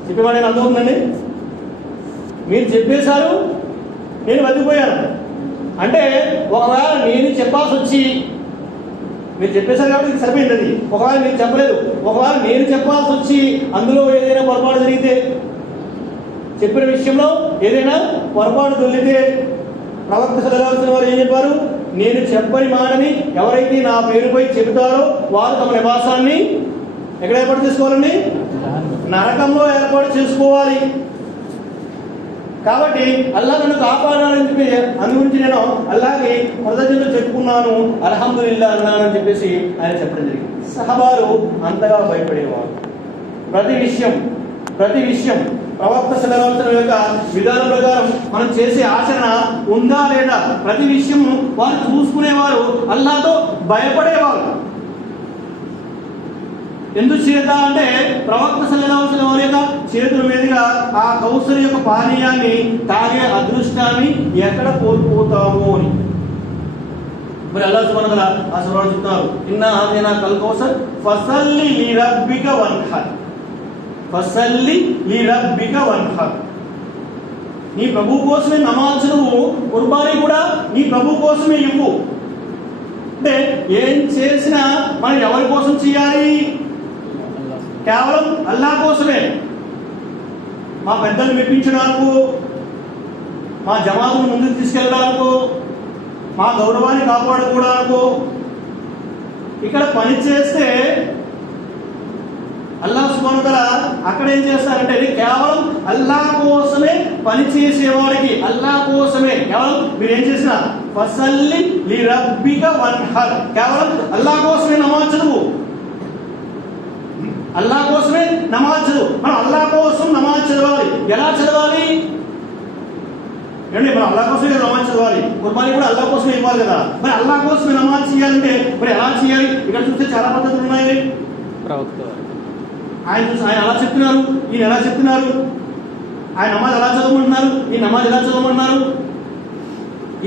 చెప్పేవాడు నేను అర్థమవుతుందండి. మీరు చెప్పేశారు, నేను బతికిపోయాను అంటే ఒకవేళ నేను చెప్పాల్సి వచ్చి, మీరు చెప్పేశారు కాబట్టి సరిపోయింది అది. ఒకవేళ మీరు చెప్పలేదు, ఒకవేళ నేను చెప్పాల్సి వచ్చి అందులో ఏదైనా పొరపాటు జరిగితే, చెప్పిన విషయంలో ఏదైనా పొరపాటు దొరికితే ప్రవక్త సల్లల్లాహు అలైహి వసల్లం వారు ఏం చెప్పారు, నేను చెప్పని మాటని ఎవరైతే నా పేరుపై చెబుతారో వారు తమ నివాసాన్ని ఎక్కడ ఏర్పాటు చేసుకోవాలండి? నరకంలో ఏర్పాటు చేసుకోవాలి. కాబట్టి అల్లాహ్ నన్ను కాపాడాలని చెప్పి అందు గురించి నేను అల్లాహ్కి కృతజ్ఞతలు చెప్పుకున్నాను, అల్హమ్దులిల్లా అన్నానని చెప్పేసి ఆయన చెప్పడం జరిగింది. సహబాలు అంతగా భయపడేవారు. ప్రతి విషయం ప్రవక్త సల్లల్లాహు అలైహి వసల్లం యొక్క విధానం ప్రకారం మనం చేసే ఆచరణ ఉందా లేదా? ప్రతి విషయము వారు చూసుకునేవారు, అల్లాహ్తో భయపడేవారు. ఎందుచేత అంటే ప్రవక్త సల్లల్లాహు అలైహి వసల్లం వారి యొక్క చేతుల మీదుగా ఆ కౌసర్ యొక్క పానీయాన్ని తాగే అదృష్టాన్ని ఎక్కడ కోల్పోతాము అని. మరి అల్లాహ్ సుబ్హానహు వ తఆలా ఆ సూరాలో చెప్తున్నారు, ఇన్నా ఆతైనా కల్ కౌసర్ ఫసల్లి లిరబ్బిక వన్హర్, ఫసల్లి లిరబ్బిక వన్హర్. నీ ప్రభు కోసమే నమాజ్ నువ్వు, కుర్బానీ కూడా నీ ప్రభు కోసమే ఇవ్వు. అంటే ఏం చేసినా మనం ఎవరి కోసం చేయాలి? కేవలం అల్లాహ్ కోసమే. మా పెద్దలు మెప్పించడానికి, మా జమాతును ముందుకు తీసుకెళ్ళడానికి, మా గౌరవాన్ని కాపాడుకోవడానికి ఇక్కడ పని చేస్తే అల్లాహ్ సుబ్హానహు వ తఆలా అక్కడ ఏం చేస్తారంటే కేవలం అల్లాహ్ కోసమే పని చేసేవాడికి, అల్లాహ్ కోసమే కేవలం మీరు ఏం చేసినా ఫసల్లి లిరబ్బిక వన్హర్, కేవలం అల్లాహ్ కోసమే నమాజ్ చదువు, అల్లాహ్ కోసమే నమాజ్ చదువు. మనం అల్లాహ్ కోసం నమాజ్ చదవాలి. ఎలా చదవాలి? మనం అల్లాహ్ కోసమే నమాజ్ చదవాలి, కుర్బానీ కూడా అల్లాహ్ కోసమే ఇవ్వాలి కదా. మరి అల్లాహ్ కోసమే నమాజ్ చేయాలంటే మరి ఎలా చేయాలి? ఇక్కడ చూస్తే చాలా పద్ధతులు ఉన్నాయి. ఆయన ఎలా చెప్తున్నారు, ఈయన ఎలా చెప్తున్నారు, ఆయన నమాజ్ ఎలా చదవమంటున్నారు, ఈ నమాజ్ ఎలా చదవమంటున్నారు,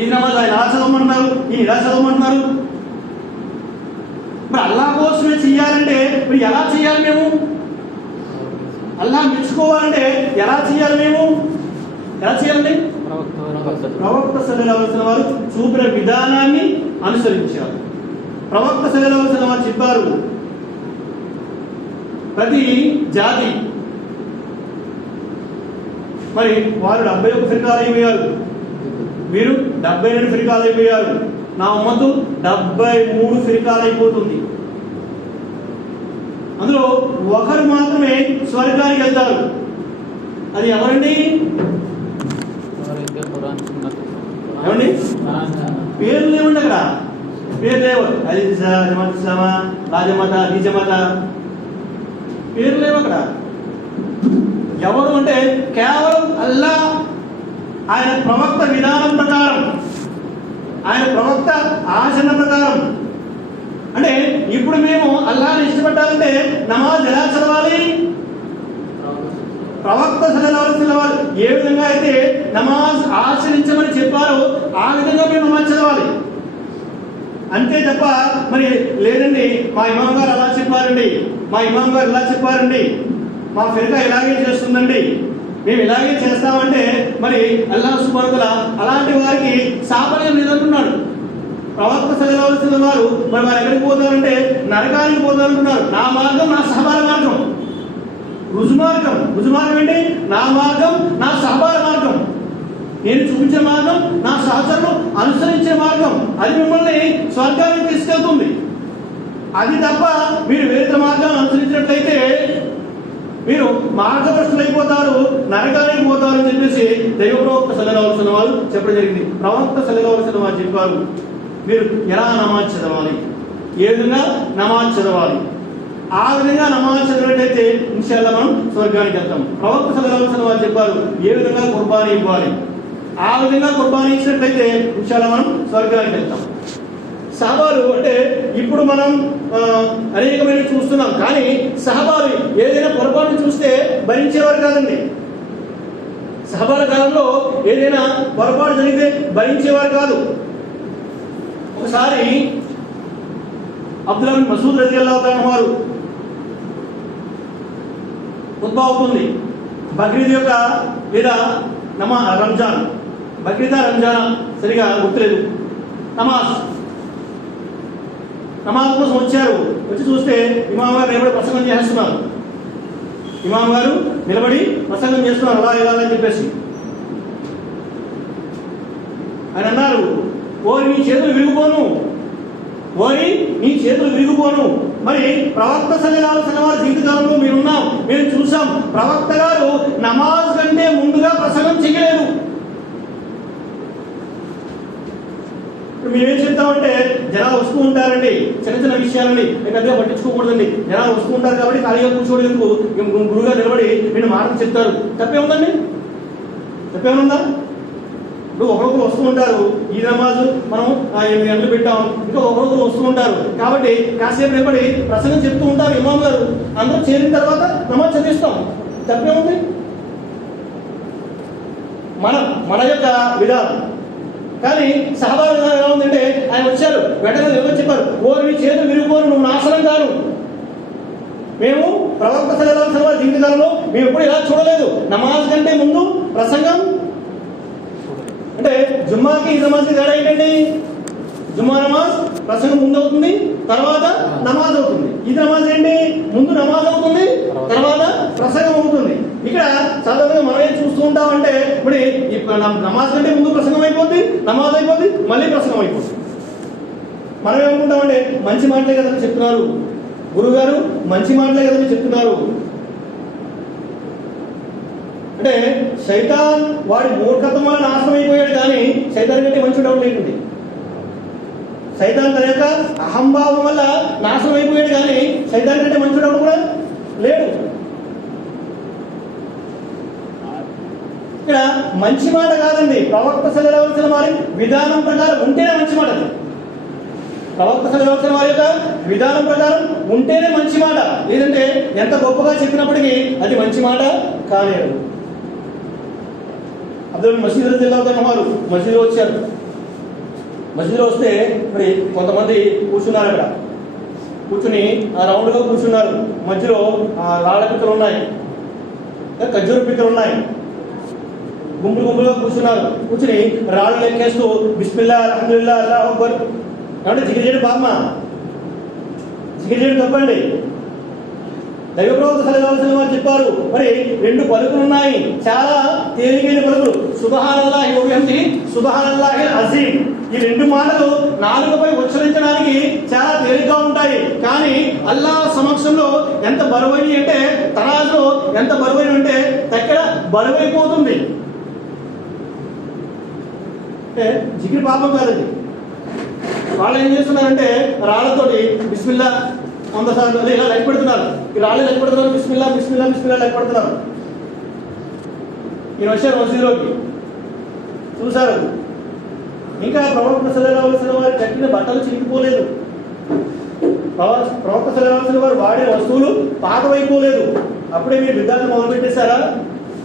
ఈ నమాజ్ ఆయన ఎలా చదవమంటున్నారు, ఈయన ఎలా చదవమంటున్నారు. మరి అల్లాహ్ కోసమే చెయ్యాలంటే మరి ఎలా చేయాలి? మేము అల్లాహ్ మెచ్చుకోవాలంటే ఎలా చేయాలి? మేము ఎలా చేయాలండి? ప్రవక్త సల్లల్లాహు అలైహి వసల్లం వారు చూపిన విధానాన్ని అనుసరించారు. ప్రవక్త సల్లల్లాహు అలైహి వసల్లం వారు చెప్పారు, ప్రతి జాతి మరి వారు 71 ఫిర్కాలు అయిపోయారు, మీరు 72 ఫిర్కాలు అయిపోయారు, నా ఉమ్మతు 73 ఫిర్కాలు అయిపోతుంది. అందులో ఒకరు మాత్రమే స్వర్గానికి వెళ్తారు. అది ఎవరండి? ఏమండి? పేర్లు లేవండి అక్కడ, పేర్లు లేవు. అది జమాత్ ఇస్లామా, రాజమత, బీజమత, పేర్లు లేవు అక్కడ. ఎవరు అంటే కేవలం అల్లాహ్ ఆయన ప్రవక్త విధానం ప్రకారం, ఆయన ప్రవక్త ఆచరణ ప్రకారం. అంటే ఇప్పుడు మేము అల్లాహ్ని ఇష్టపడాలంటే నమాజ్ ఎలా చదవాలి? ప్రవక్త సల్లల్లాహు అలైహి వసల్లం వారు ఏ విధంగా అయితే నమాజ్ ఆచరించమని చెప్పారో ఆ విధంగా మేము నమాజ్ చదవాలి. అంతే తప్ప మరి లేదండి మా ఇమాం గారు అలా చెప్పారండి, మా ఇమాం గారు ఇలా చెప్పారండి, మా ఫిర్కా ఇలాగే చేస్తుందండి, మేము ఇలాగే చేస్తామంటే మరి అల్లాహ్ సుబ్హానహు వ తఆలా అలాంటి వారికి శాపంగా లేదంటున్నాడు. ప్రవక్త సల్లల్లాహు అలైహి వసల్లం వారు మరి వారు ఎక్కడికి పోతారంటే నరకానికి పోతారంటున్నారు. నా మార్గం నా సహబాల మార్గం, రుజుమార్గం. రుజుమార్గం ఏంటి? నా మార్గం నా సహబాల మార్గం, నేను చూపించే మార్గం, నా సహచరులు అనుసరించే మార్గం. అది మిమ్మల్ని స్వర్గానికి తీసుకెళ్తుంది. అది తప్ప మీరు వేరే మార్గాన్ని అనుసరించినట్లయితే మీరు మార్గభ్రష్టులు అయిపోతారు, నరకానికి పోతారు అని చెప్పేసి దైవ ప్రవక్త సల్లల్లాహు అలైహి వసల్లం వారు చెప్పడం జరిగింది. ప్రవక్త సల్లల్లాహు అలైహి వసల్లం వారు చెప్పారు, మీరు ఎలా నమాజ్ చదవాలి, ఏ విధంగా నమాజ్ చదవాలి. ఆ విధంగా నమాజ్ చదివినట్లయితే ఇన్షాల్లా మనం స్వర్గానికి వెళ్తాం. ప్రవక్త సల్లల్లాహు అలైహి వసల్లం వారు చెప్పారు, ఏ విధంగా కుర్బానీ ఇవ్వాలి, ఆ విధంగా కుర్బానీ ఇచ్చినట్లయితే ఇన్షాల్లా మనం స్వర్గానికి వెళ్తాం. సహబాలు అంటే ఇప్పుడు మనం అనేకమైన చూస్తున్నాం, కానీ సహబాలు ఏదైనా పొరపాటు చూస్తే భరించేవారు కాదండి. సహబాల కాలంలో ఏదైనా పొరపాటు జరిగితే భరించేవారు కాదు. ఒకసారి అబ్దుల్లా బిన్ మసూద్ రలియల్లాహు అన్హు వారు ఖుత్బా అవుతుంది. బక్రీద్ యొక్క లేదా రంజాన్, బక్రీదా రంజానా సరిగా గుర్తులేదు. నమాజ్ కోసం వచ్చారు. వచ్చి చూస్తే ఇమాం గారు నిలబడి ప్రసంగం చేస్తున్నారు. ఇమాం గారు నిలబడి ప్రసంగం చేస్తున్నారు అలా ఇలా అని చెప్పేసి. ఆయన అన్నారు, ఓరి నీ చేతులు విరిగిపోను, ఓరి నీ చేతులు విరిగిపోను. మరి ప్రవక్త సల్లల్లాహు అలైహి వసల్లం వారి జీవితకాలంలో మీరున్నాం, మేము చూసాం. ప్రవక్త గారు నమాజ్ కంటే ముందుగా ప్రసంగం చేయలేదు. ఇప్పుడు మేమేం చెప్తామంటే జనాలు వస్తూ ఉంటారండి, చిన్న చిన్న విషయాలని పెద్దగా పట్టించుకోకూడదండి. జనాలు వస్తూ ఉంటారు కాబట్టి ఖాళీగా కూర్చోవడం ఎందుకు, గురువుగా నిలబడి మీరు మాటలు చెప్తారు. తప్పేముందండి? తప్పేముందా? ఇప్పుడు ఒకరొకరు వస్తూ ఉంటారు, ఈ నమాజు మనం 8 గంటలు పెట్టాం, ఇంకా ఒకరొకరు వస్తూ ఉంటారు కాబట్టి కాసేపు నిలబడి ప్రసంగం చెప్తూ ఉంటారు ఇమాం గారు. అందరూ చేరిన తర్వాత నమాజ్ చదివిస్తాం. తప్పేముంది? మన యొక్క విధానం. కానీ సహబా విధానం ఎలా ఉందంటే, ఆయన వచ్చారు వెంటనే ఎవరు చెప్పారు, మీ చేతులు విరిగిపోరు, నువ్వు నాశనం కాను. మేము ప్రవక్త సల్లల్లాహు అలైహి వసల్లం జీవితాలలో మేము ఎప్పుడు ఇలా చూడలేదు. నమాజ్ కంటే ముందు ప్రసంగం. అంటే జుమ్మాకి ఈ నమాజ్కి తేడా ఏంటండి? జుమ్మా నమాజ్ ప్రసంగం ముందు అవుతుంది, తర్వాత నమాజ్ అవుతుంది. ఈ నమాజ్ ఏంటి? ముందు నమాజ్ అవుతుంది, తర్వాత ప్రసంగం అవుతుంది. ఇక్కడ సాధారణంగా మనం ఏం చూస్తూ ఉంటామంటే, ఇప్పుడు నమాజ్ కంటే ముందు ప్రసంగం అయిపోద్ది, నమాజ్ అయిపోద్ది, మళ్ళీ ప్రసంగం అయిపోతుంది. మనం ఏమనుకుంటామంటే మంచి మాటలే కదా చెప్తున్నారు గురువు గారు, మంచి మాటలే కదా చెప్తున్నారు. అంటే శైతాన్ వాడి మూర్ఖత్వం వల్ల నాశనం అయిపోయాడు, కానీ శైతాన్ కంటే మంచి డౌట్ లేకుంది. సైతాన్ తన యొక్క అహంభావం వల్ల నాశనం అయిపోయాడు, కానీ సైతాన్ కంటే మంచి డౌట్ కూడా లేడు. ఇక్కడ మంచి మాట కాదండి, ప్రవక్త సల్లల్లాహు అలైహి వసల్లం వారి విధానం ప్రకారం ఉంటేనే మంచి మాట. ప్రవక్త సల్లల్లాహు అలైహి వసల్లం వారి యొక్క విధానం ప్రకారం ఉంటేనే మంచి మాట. లేదంటే ఎంత గొప్పగా చెప్పినప్పటికీ అది మంచి మాట కాలేదు. అబ్దుల్ మసీద్ రజల్లాహు అన్హు వారు మసీదులో వచ్చారు. మసీదులో వస్తే కొంతమంది కూర్చున్నారు. అక్కడ కూర్చుని రౌండ్గా కూర్చున్నారు. మధ్యలో రాళ్ళ పిక్కలు ఉన్నాయి, ఖర్జూర పిక్కలు ఉన్నాయి. గుంపులుగా కూర్చున్నారు. కూర్చుని రాళ్ళు లెక్కేస్తూ బిస్మిల్లా అల్హమ్దులిల్లాహ్ అల్లాహు అక్బర్ అంటే జిగిరి చేయడం బామ్మ, జిగిరి చేయడం తప్పండి. దైవ ప్రవక్త సల్లల్లాహు అలైహి వసల్లం చెప్పారు, 2 పలుకులు ఉన్నాయి, చాలా తేలికైన పలుకులు, సుబ్హానల్లాహి వ బిహమ్దిహి సుబ్హానల్లాహిల్ అజీమ్. ఈ 2 మాటలు నాలుకపై ఉచ్చరించడానికి చాలా తేలికగా ఉంటాయి, కానీ అల్లాహ్ సమక్షంలో ఎంత బరువైన అంటే, తరాజులో ఎంత బరువైన అంటే దగ్గర బరువైపోతుంది. అంటే జిగిరి పాపం కాదండి. వాళ్ళు ఏం చేస్తున్నారంటే రాళ్లతోటి బిస్మిల్లా 100 సార్లు ఇలా లెక్క పెడుతున్నారు. ఈ రాళ్ళు లెక్క పెడుతున్నారు, బిస్మిల్లా బిస్మిల్లా బిస్మిల్లా లెక్క పెడుతున్నారు. ఈయన వచ్చారు మసీదులోకి, చూశారు. ఇంకా ప్రవక్త సల్లల్లాహు అలైహి వసల్లం వారు కట్టిన బట్టలు చిరిగిపోలేదు, ప్రవక్త సల్లల్లాహు అలైహి వసల్లం వారు వాడే వస్తువులు పాతవైపోలేదు. అప్పుడే మీరు విధానం మొదలు పెట్టేశారా,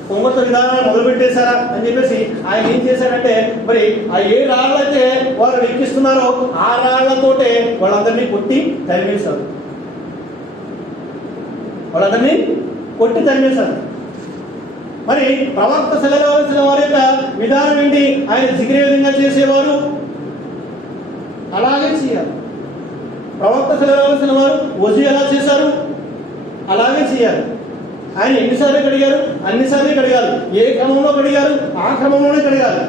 పొంగొత్త విధానాన్ని మొదలు పెట్టేశారా అని చెప్పేసి ఆయన ఏం చేశారంటే, ఆ ఏ రాళ్ళైతే వారు లెక్కిస్తున్నారో ఆ రాళ్లతోటే వాళ్ళందరినీ కొట్టి తరిమేశారు. వాళ్ళందరినీ కొట్టి తరిమేశారు. ప్రవక్త సల్లల్లాహు అలైహి వసల్లం వారి యొక్క విధానం ఏంటి? ఆయన జిగిరే విధంగా చేసేవారు, అలాగే చేయాలి. ప్రవక్త సల్లల్లాహు అలైహి వసల్లం వారు వజూ ఎలా చేశారు, అలాగే చేయాలి. ఆయన ఎన్నిసార్లు కడిగారు, అన్నిసార్లు కడగాలి. ఏ క్రమంలో కడిగారు, ఆ క్రమంలోనే కడగాలి.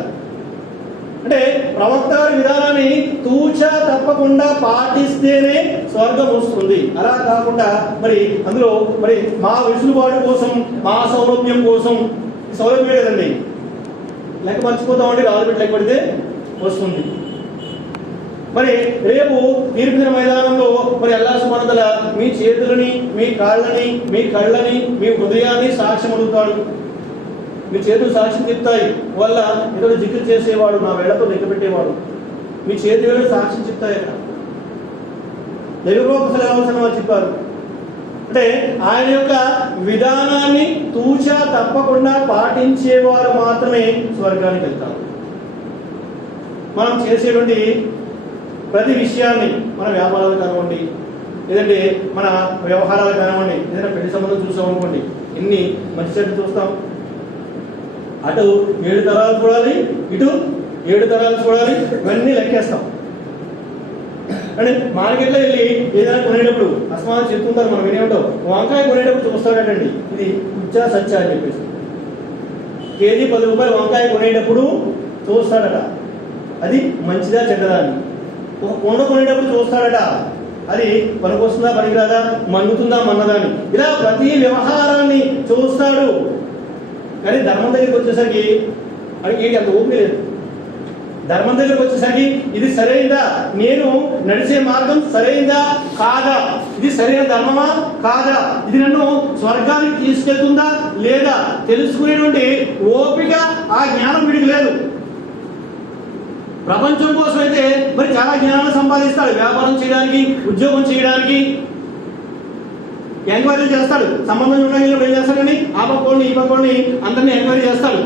అంటే ప్రవక్త గారి విధానాన్ని తూచా తప్పకుండా పాటిస్తేనే స్వర్గం వస్తుంది. అలా కాకుండా అందులో మా వెసులుబాటు కోసం, మా సౌలభ్యం కోసం, సౌలభ్యమే కదండి, లెక్క మర్చిపోతామండి, రాళ్ళు పెట్టి లెక్క పెడితే వస్తుంది. రేపు తీర్పు దిన మైదానంలో అల్లాహ్ సుబ్హానహు వ తఆలా మీ చేతులని, మీ కాళ్ళని, మీ కళ్ళని, మీ హృదయాన్ని సాక్ష్యం అడుగుతాడు. మీ చేతులు సాక్ష్యం చెప్తాయి, వల్ల ఇతడు జిక్ర్ చేసేవాడు నా వేళతో లెక్క పెట్టేవాడు. మీ చేతి వేళ సాక్ష్యం చెప్తాయి. దైవ ప్రవక్త సల్లల్లాహు అలైహి వసల్లం చెప్పారు. అంటే ఆయన యొక్క విధానాన్ని తూచా తప్పకుండా పాటించేవారు మాత్రమే స్వర్గానికి వెళ్తారు. మనం చేసేటువంటి ప్రతి విషయాన్ని, మన వ్యాపారాలు కానివ్వండి, లేదంటే మన వ్యవహారాలు కానివ్వండి, ఏదైనా పెళ్లి సంబంధం చూసామనుకోండి, ఎన్ని మంచి చెడ్డ చూస్తాం. అటు 7 తరాలు చూడాలి, ఇటు 7 తరాలు చూడాలి, ఇవన్నీ లెక్కేస్తాం. అంటే మార్కెట్లో వెళ్ళి ఏదైనా కొనేటప్పుడు అస్మాన్ చెప్తుంటారు, మనం వినేటో వంకాయ కొనేటప్పుడు చూస్తాడటండి, ఇది ఉచ్చా సచ్చా అని చెప్పేసి. కేజీ 10 రూపాయలు వంకాయ కొనేటప్పుడు చూస్తాడట, అది మంచిదా చెడ్డదా అని. ఒక కొండ కొనేటప్పుడు చూస్తాడట, అది పనికొస్తుందా పనికిరాదా, మన్నుతుందా మన్నదా అని. ఇలా ప్రతి వ్యవహారాన్ని చూస్తాడు. కానీ ధర్మం దగ్గరికి వచ్చేసరికి అడిగి అంత ఓపిక లేదు. ధర్మం దగ్గరకు వచ్చేసరికి ఇది సరైందా, నేను నడిచే మార్గం సరైందా కాదా, ఇది సరైన ధర్మమా కాదా, ఇది నన్ను స్వర్గానికి తీసుకెళ్తుందా లేదా తెలుసుకునేటువంటి ఓపిక ఆ జ్ఞానం వీడికి లేదు. ప్రపంచం కోసం అయితే మరి చాలా జ్ఞానాన్ని సంపాదిస్తాడు, వ్యాపారం చేయడానికి, ఉద్యోగం చేయడానికి ఎంక్వైరీ చేస్తాడు. సంబంధం ఉండడానికి ఏం చేస్తాడని ఆ పక్కోళ్ళని ఈ పక్కోళ్ళని అందరినీ ఎంక్వైరీ చేస్తాడు.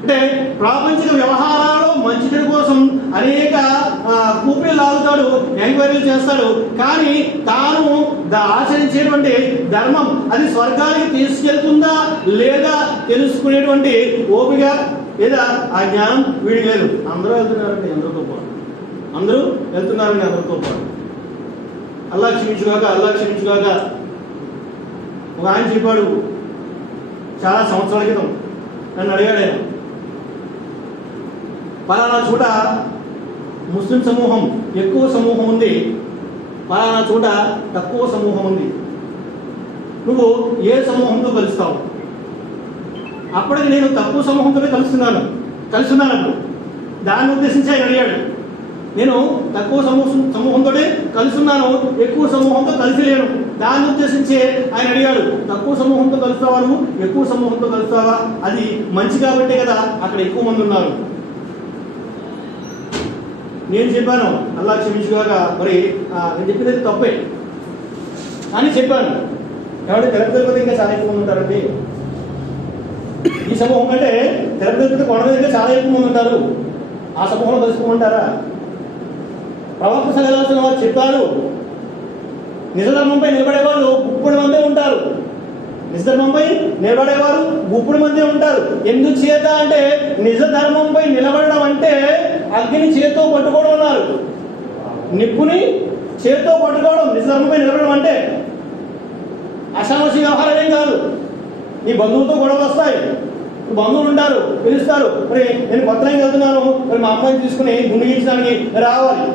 అంటే ప్రాపంచిక వ్యవహారాలు మంచిది కోసం అనేక కూపీలు లాగుతాడు, ఎంక్వైరీలు చేస్తాడు. కానీ తాను ఆచరించేటువంటి ధర్మం అది స్వర్గానికి తీసుకెళ్తుందా లేదా తెలుసుకునేటువంటి ఓపిక లేదా ఆ జ్ఞానం వీడికి లేదు. అందరూ వెళ్తున్నారండి అందరితో పాటు, అందరూ వెళ్తున్నారండి అందరితో పాటు. అల్లా క్షమించుగాక, అల్లా క్షమించుగాక. ఒక ఆయన చెప్పాడు చాలా సంవత్సరాల క్రితం, నన్ను అడిగాడు ఆయన, పలానా చోట ముస్లిం సమూహం ఎక్కువ సమూహం ఉంది, పలానా చోట తక్కువ సమూహం ఉంది, నువ్వు ఏ సమూహంతో కలుస్తావు? అప్పటికి నేను తక్కువ సమూహంతోనే కలుస్తున్నాను అప్పుడు. దాన్ని ఉద్దేశించి ఆయన అడిగాడు. నేను తక్కువ సమూహంతో కలుస్తున్నాను, ఎక్కువ సమూహంతో కలిసి లేను. దాన్ని ఉద్దేశించి ఆయన అడిగాడు, తక్కువ సమూహంతో కలుస్తావా నువ్వు, ఎక్కువ సమూహంతో కలుస్తావా? అది మంచి కాబట్టే కదా అక్కడ ఎక్కువ మంది ఉన్నారు. నేను చెప్పాను అల్లా క్షమించుగాక, మరి నేను చెప్పింది తప్పే అని చెప్పాను. కాబట్టి తిరుపతి ఇంకా చాలా ఎక్కువ మంది ఉంటారండి. ఈ సమూహం కంటే తిరుపతి కొండ మీద చాలా ఎక్కువ మంది ఉంటారు. ఆ సమూహంలో కలుసుకోమంటారా? ప్రవక్త సల్లల్లాహు అలైహి వసల్లం చెప్పారు, నిజధర్మంపై నిలబడేవాళ్ళు గుప్పుడు మందే ఉంటారు. నిజధర్మంపై నిలబడేవారు గుప్పుడు మందే ఉంటారు. ఎందుకు చేత అంటే నిజ ధర్మంపై నిలబడడం అంటే అగ్ని చేత్తో పట్టుకోవడం అన్నారు. నిప్పుని చేత్తో పట్టుకోవడం నిజ ధర్మంపై నిలబడడం అంటే అసామసి వ్యవహారం కాదు. నీ బంధువులతో గొడవలు వస్తాయి, బంధువులు ఉంటారు, పిలుస్తారు, మరి నేను కొత్తగా వెళ్తున్నాను, మరి మా అమ్మాయిని తీసుకుని గుండె గీయించడానికి రావాలి,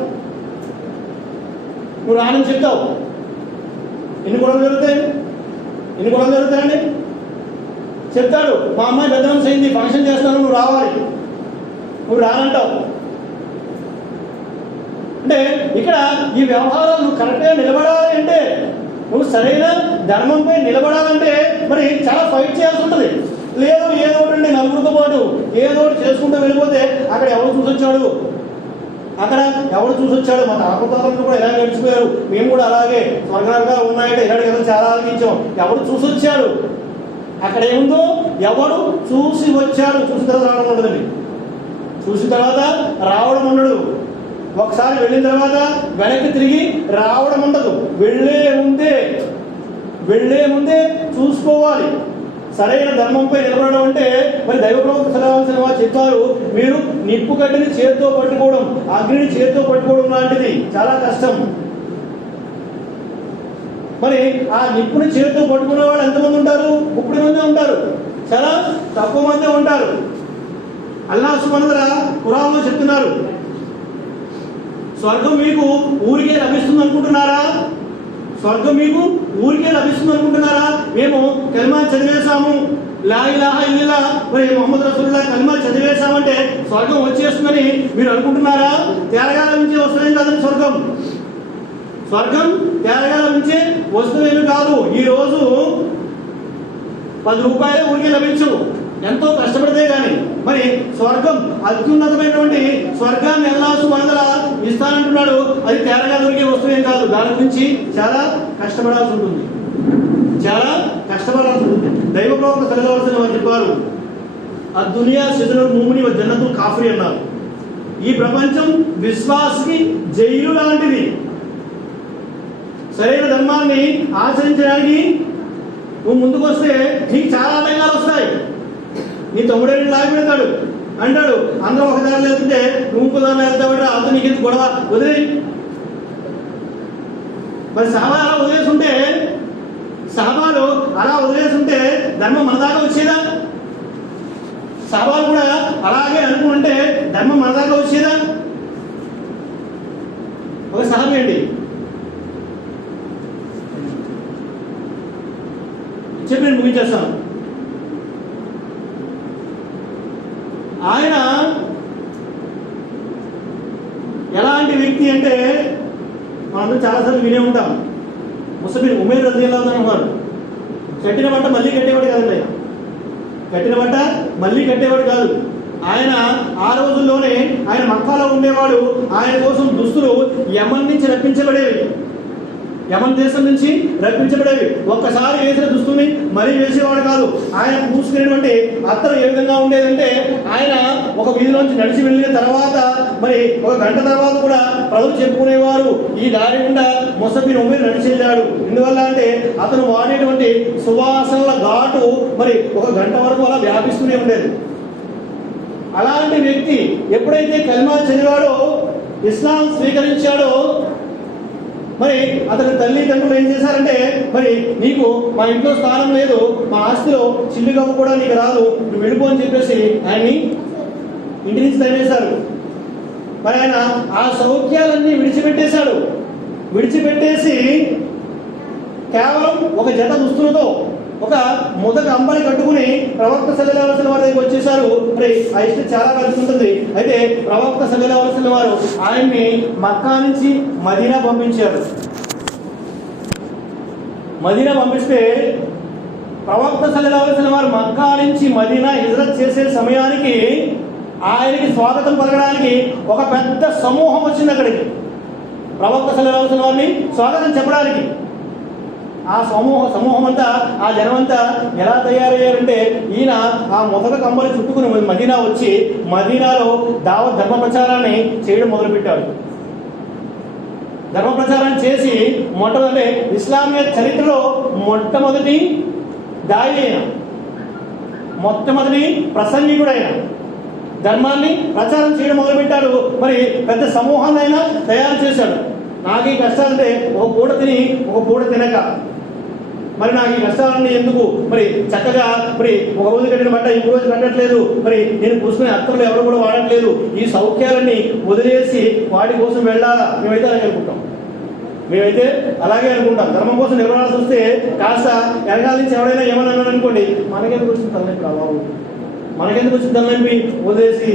నువ్వు రానని చెప్తావు. ఎన్ని గొడవలు జరుగుతాయండి? చెప్తాడు, మా అమ్మాయి పెద్ద మనసు అయింది, ఫంక్షన్ చేస్తాను, నువ్వు రావాలి, నువ్వు రానంటావు. అంటే ఇక్కడ ఈ వ్యవహారాలు నువ్వు కరెక్ట్గా నిలబడాలి అంటే, నువ్వు సరైన ధర్మంపై నిలబడాలంటే మరి చాలా ఫైట్ చేయాల్సి ఉంటుంది. లేదు ఏదో ఒకటి నలుగురితో పాటు ఏదో ఒకటి చేసుకుంటూ వెళ్ళిపోతే అక్కడ ఎవరు చూసొచ్చాడు, మా తాతలు కూడా ఇలా గడిచిపోయారు, మేము కూడా అలాగే స్వర్గాలు ఉన్నాయంటే ఇలాంటి కదా చాలా ఆలోచించాం, ఎవడు చూసొచ్చాడు? అక్కడ ఏముందో ఎవడు చూసి వచ్చాడు, చూసిన తర్వాత రావడం ఉండదండి. చూసిన తర్వాత రావడం ఉండదు. ఒకసారి వెళ్ళిన తర్వాత వెనక్కి తిరిగి రావడం ఉండదు. వెళ్ళే ముందే చూసుకోవాలి. సరైన ధర్మంపై నిలబడడం అంటే మరి దైవ ప్రవక్త సల్లల్లాహు అలైహి వసల్లం చెప్పారు, మీరు నిప్పు గడ్డిని చేతితో పట్టుకోవడం, అగ్నిని చేతితో పట్టుకోవడం లాంటిది చాలా కష్టం. మరి ఆ నిప్పుని చేతితో పట్టుకునే వాళ్ళు ఎంతమంది ఉంటారు? 30 మంది ఉంటారు, చాలా తక్కువ మంది ఉంటారు. అల్లాహ్ సుబ్హానహు వ తఆలా ఖురాన్లో చెప్తున్నారు, స్వర్గం మీకు ఊరికే లభిస్తుంది అనుకుంటున్నారా? మేము కల్మా చదివేశాము, లా ఇలాహా ఇల్లల్లాహ్ మరి ముహమ్మద్ రసూలుల్లాహ్ కల్మా చదివేశామంటే స్వర్గం వచ్చేస్తుందని మీరు అనుకుంటున్నారా? తేరగాల నుంచి వస్తుందేం కాదండి స్వర్గం తేరగాల నుంచి వస్తుందేమి కాదు. ఈరోజు 10 రూపాయలు ఊరికే లభించు, ఎంతో కష్టపడితే కానీ. మరి స్వర్గం అత్యున్నతమైనటువంటి స్వర్గాన్ని అల్లాహ్ సుబ్హానహు వ తఆలా ఇస్తానంటున్నాడు. అది తేరగా దొరికే వస్తువేం కాదు, దాని గురించి చాలా కష్టపడాల్సి ఉంటుంది. దైవ ప్రవక్త సల్లల్లాహు అలైహి వసల్లం చెప్పారు, అద్దునియా సిజనుల్ ముమిని వ జన్నతుల్ కాఫిరి అన్నారు. ఈ ప్రపంచం విశ్వాసికి జైలు లాంటిది. సరైన ధర్మాన్ని ఆచరించడానికి నువ్వు ముందుకు వస్తే నీకు చాలా ఆటంకాలు వస్తాయి. నీ తమ్ముడే లాగి పెడతాడు, అంటాడు అందరూ ఒక దారిలో వెళ్తుంటే నువ్వు ఇంకో దారిలో వెళ్తావంటే అంతా నీకెందుకు గొడవ, వదిలేయి. మరి సహబాలు అలా వదిలేసుంటే ధర్మం మన దాకా వచ్చేదా? సహబాలు కూడా అలాగే అనుకుంటే ధర్మం మన దాకా వచ్చేదా? ఒక సహబీ అండి, చెప్పి నేను ముగించేస్తాను. ఆయన ఎలాంటి వ్యక్తి అంటే మనందరూ చాలాసార్లు వినే ఉంటాం. ముసబిన్ ఉమేర్ రజియల్లాహు అన్హు వారు కట్టిన బట్ట మళ్ళీ కట్టేవాడు కాదండి. ఆయన కట్టిన బట్ట మళ్ళీ కట్టేవాడు కాదు. ఆయన ఆ రోజుల్లోనే ఆయన మక్కాలో ఉండేవాడు. ఆయన కోసం దుస్తులు యమన్ నుంచి రప్పించబడేవి, యమన్ దేశం నుంచి రప్పించబడేవి. ఒక్కసారి వేసిన దుస్తుల్ని మరీ వేసేవాడు కాదు. ఆయన పూసుకునేటువంటి అత్తరు ఏ విధంగా ఉండేదంటే, ఆయన ఒక వీధిలోంచి నడిచి వెళ్ళిన తర్వాత మరి ఒక గంట తర్వాత కూడా ప్రజలు చెప్పుకునేవారు, ఈ దారి గుండా ముసబిన్ ఉమేర్ నడిచి వెళ్ళాడు. ఎందువల్ల అంటే అతను వాడేటువంటి సువాసనల ఘాటు మరి ఒక గంట వరకు అలా వ్యాపిస్తూనే ఉండేది. అలాంటి వ్యక్తి ఎప్పుడైతే కల్మా చదివాడో, ఇస్లాం స్వీకరించాడో, మరి అతని తల్లిదండ్రులు ఏం చేశారంటే, మరి నీకు మా ఇంట్లో స్థానం లేదు, మా ఆస్తిలో చిల్లుగవ్వ కూడా నీకు రాదు, నువ్వు వెళ్ళిపో అని చెప్పేసి ఆయన్ని ఇంటి నుంచి తరిమేశారు. మరి ఆయన ఆ సౌఖ్యాలన్నీ విడిచిపెట్టేశాడు. విడిచిపెట్టేసి కేవలం ఒక జత దుస్తులతో ఒక మొదటి అంబలి కట్టుకుని ప్రవక్త సల్లల్లాహు అలైహి వసల్లం వారి దగ్గరికి వచ్చేసారు. మరి ఆ ఇష్టం చాలా కలుగుతుంటుంది. అయితే ప్రవక్త సల్లల్లాహు అలైహి వసల్లం వారు ఆయన్ని మక్కా నుంచి మదీనా పంపించారు. మదీనా పంపిస్తే ప్రవక్త సల్లల్లాహు అలైహి వసల్లం వారు మక్కా నుంచి మదీనా హిజ్రత్ చేసే సమయానికి ఆయనకి స్వాగతం పలకడానికి ఒక పెద్ద సమూహం వచ్చింది అక్కడికి, ప్రవక్త సల్లల్లాహు అలైహి వసల్లం వారిని స్వాగతం చెప్పడానికి. ఆ సమూహం అంతా, ఆ జనమంతా ఎలా తయారయ్యారంటే, ఈయన ఆ మొదటి కంబని చుట్టుకుని మదీనా వచ్చి మదీనాలో ధర్మ ప్రచారాన్ని చేయడం మొదలుపెట్టాడు. ధర్మ ప్రచారం చేసి మొట్టమొదటి ఇస్లామియ చరిత్రలో మొట్టమొదటి దాయి అయిన, మొట్టమొదటి ప్రసంగికుడు అయిన, ధర్మాన్ని ప్రచారం చేయడం మొదలుపెట్టాడు. మరి పెద్ద సమూహాన్ని అయినా తయారు చేశాడు. నాకు ఈ కష్టాలంటే ఒక పూట తిని ఒక పూట తినక, మరి నాకు ఈ కష్టాలన్నీ ఎందుకు, మరి చక్కగా మరి ఒక రోజు కట్టిన బట్ట ఇంకో రోజు కట్టట్లేదు, మరి నేను పూసుకునే అత్తలు ఎవరు కూడా వాడట్లేదు, ఈ సౌఖ్యాలన్నీ వదిలేసి వాటి కోసం వెళ్ళాలా? మేమైతే అలాగే అనుకుంటాం. ధర్మం కోసం నిలబడాల్సి వస్తే కాస్త వెనకాల నుంచి ఎవరైనా ఏమన్నా అన్నాడు అనుకోండి, మనకెందుకు వచ్చింది తలనొప్పి రావు, మనకెందుకు వచ్చింది తలనొప్పి, వదిలేసి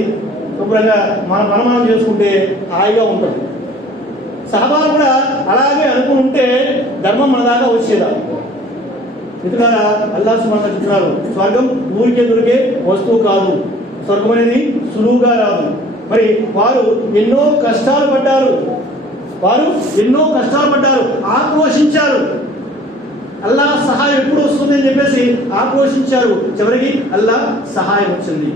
శుభ్రంగా మనం చేసుకుంటే హాయిగా ఉంటుంది. సహబాలు కూడా అలాగే అనుకుని ఉంటే ధర్మం మన దాకా వచ్చేదా? మిత్రులారా, అల్లాహ్ సుబ్హానహు వ తఆలా చెప్తున్నారు, స్వర్గం ఊరికే దొరికే వస్తువు కాదు, స్వర్గం అనేది సులువుగా రాదు. మరి వారు ఎన్నో కష్టాలు పడ్డారు, ఆక్రోశించారు. అల్లాహ్ సహాయం ఎప్పుడు వస్తుంది అని చెప్పేసి ఆక్రోశించారు. చివరికి అల్లాహ్ సహాయం వచ్చింది.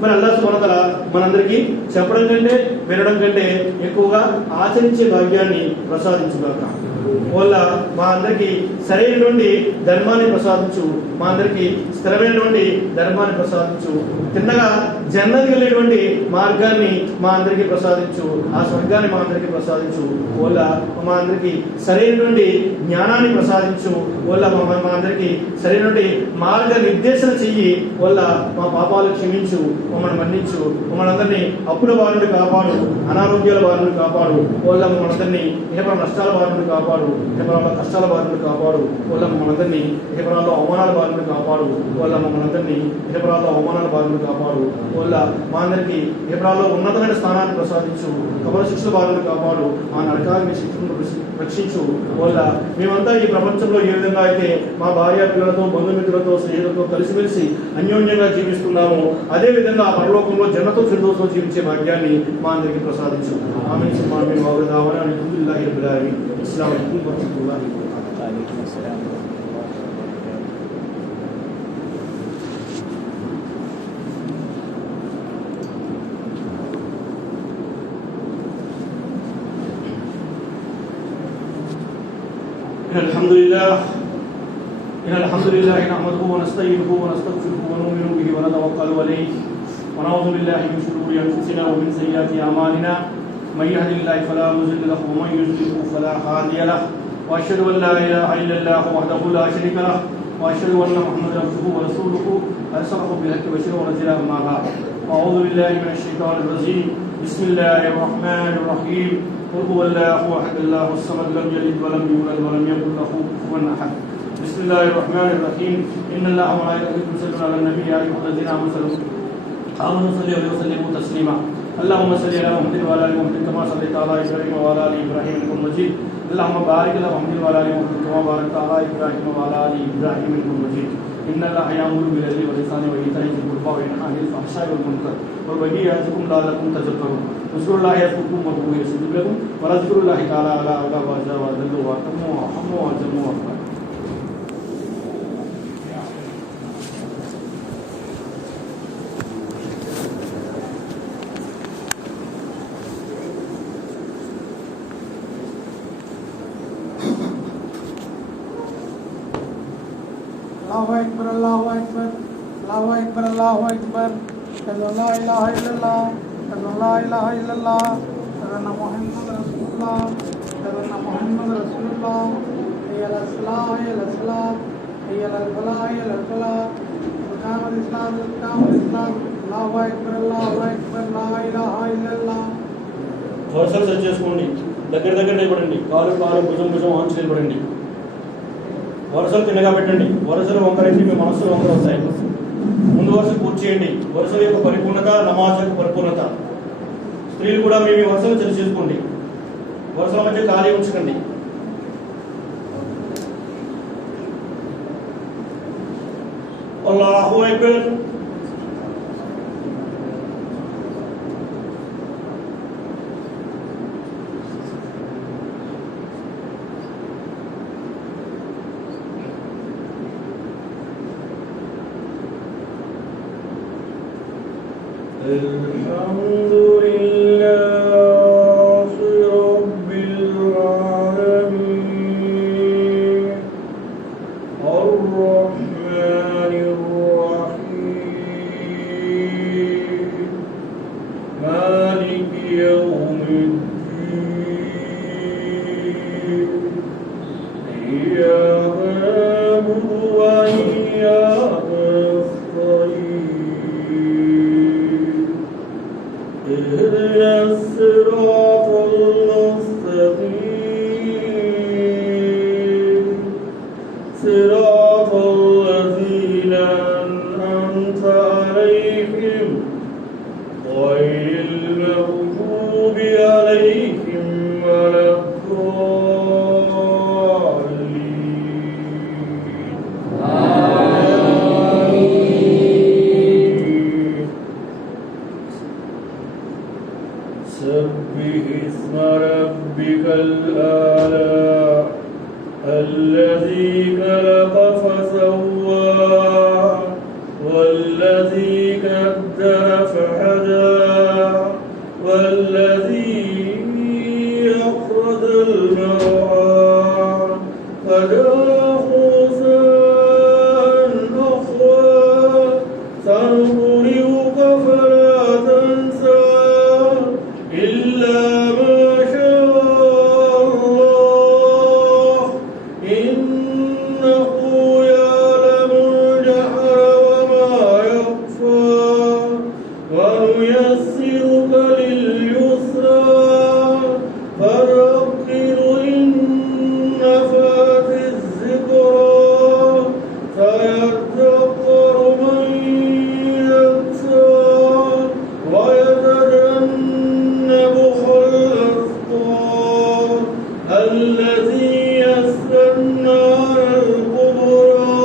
మరి అల్లాహ్ సుబ్హానహు వ తఆలా మనందరికీ చెప్పడం కంటే వినడం కంటే ఎక్కువగా ఆచరించే భాగ్యాన్ని ప్రసాదించుగాక. వల్ల మా అందరికీ సరైనటువంటి ధర్మాన్ని ప్రసాదించు, మా అందరికీ స్థిరమైనటువంటి ధర్మాన్ని ప్రసాదించు, తిన్నగా జన్నతి వెళ్ళేటువంటి మార్గాన్ని మా అందరికీ ప్రసాదించు, ఆ స్వర్గాన్ని మా అందరికీ ప్రసాదించు. వల్ల మా అందరికీ సరైనటువంటి జ్ఞానాన్ని ప్రసాదించు. వల్ల మా అందరికీ సరైనటువంటి మార్గ నిర్దేశన చెయ్యి. వల్ల మా పాపాలు క్షమించు, మమ్మల్ని మన్నించు, మమ్మల్ని అందరినీ అప్పుల బారి కాపాడు, అనారోగ్యాల బారి కాపాడు. వల్ల మనందరినీ ఇహపర నష్టాల బారి కాపాడు, ఇహపరాల కష్టాల బారి కాపాడు. వల్ల మనందరినీ ఇహపరాల్లో అవమానాల బారి కాపాడు. వల్ల మనందరినీ ఇహపరాల్లో అవమానాల బారి కాపాడు. వల్ల మా అందరికీ ఇహపరాల్లో ఉన్నతమైన స్థానాన్ని ప్రసాదించు, కబర శిక్షల బారిని కాపాడు, ఆ నరకాన్ని శిక్షలను రక్షించు. వల్ల మేమంతా ఈ ప్రపంచంలో ఏ విధంగా అయితే మా భార్య పిల్లలతో, బంధుమిత్రులతో, స్నేహితులతో కలిసిమెలిసి అన్యోన్యంగా జీవిస్తున్నామో, అదే విధంగా ఆ పరలోకంలో జన్నతుల్ ఫిర్దౌస్లో జీవించే భాగ్యాన్ని మా అందరికీ ప్రసాదించు. ఆమీన్ సుమ్మా ఆమీన్. వాగురు దావానా అల్హమ్దులిల్లాహి రబ్బిల్ ఆలమీన్. అస్సలాము అలైకుం వరహ్మతుల్లాహి వబరకాతుహు. إن الحمد لله نحمده ونستعينه ونستغفره ونؤمن به ونتوكل عليه ونعوذ بالله من شرور أنفسنا ومن سيئات أعمالنا من يهد الله فلا مضل له ومن يضلل فلا هادي له وأشهد أن لا إله إلا الله وحده لا شريك له وأشهد أن محمدا عبده ورسوله أرسله بالحق بشيرا ونذيرا أما بعد أعوذ بالله من الشيطان الرجيم بسم الله الرحمن الرحيم قل هو الله أحد الله الصمد لم يلد ولم يولد ولم يكن له كفوا أحد بسم الله الرحمن الرحيم إن الله وملائكته يصلون على النبي يا أيها الذين آمنوا صلوا عليه وسلموا تسليما اللهم صل على محمد وعلى ال محمد كما صليت على ابراهيم وعلى ال ابراهيم انك مجيد اللهم بارك على محمد وعلى ال محمد كما باركت على ابراهيم وعلى ال ابراهيم انك مجيد ان الله يأمر بالعدل والإحسان وإيتاء ذي القربى وينهى عن الفحشاء والمنكر والبغي يعظكم لعلكم تذكرون اذكروا الله يذكركم وادعوه يستجب لكم ولذكر الله تعالى على وجل وارحموا وارحموا وارحموا وارحموا. Allahu Akbar, Allahu Akbar, Allahu Akbar, Allahu Akbar. Ashhadu an la ilaha illallah, ashhadu an la ilaha illallah, ashhadu anna Muhammadar Rasulullah, ashhadu anna Muhammadar Rasulullah. Hayya ala salah, hayya ala salah, hayya ala falah, hayya ala falah. Qiyamul Islam, qiyamul Islam. Allahu Akbar, Allahu Akbar, la ilaha illallah. వరుసలు set చేసుకోండి, దగ్గర దగ్గర నిలబడండి, కాలు కాలు భుజం భుజం ఆంచి నిలబడండి, వరుసలు తిన్నగా పెట్టండి, వరుసలు వంకరైతే మీ మనసులు వంకర వస్తాయి. ముందు వరుస కూర్చేయండి, వరుసల యొక్క పరిపూర్ణత నమాజ్ యొక్క పరిపూర్ణత. స్త్రీలు కూడా మీ వరుసలు సెట్ చేసుకోండి, వరుసల మధ్య ఖాళీ ఉంచకండి. అల్లాహు అక్బర్. الحمد لله رب العالمين الرحمن الرحيم مالك يوم الدين إياك نعبد وإياك اهدنا الصراط المستقيم صراط الذين أنعمت عليهم غير المغضوب عليهم ولا سبح اسم ربك الأعلى الذي خلق فسوى والذي قدر فهدى والذي أخرج المرعى فجعله أخوى سنقرئك فلا تنسى إلا ما شاء الله إنه يعلم الجهر وما يخفى ونيسرك لليسرى فذكر إن نفعت الذكرى سيذكر من يخشى ويتجنبها الأشقى الذي يصلى النار الكبرى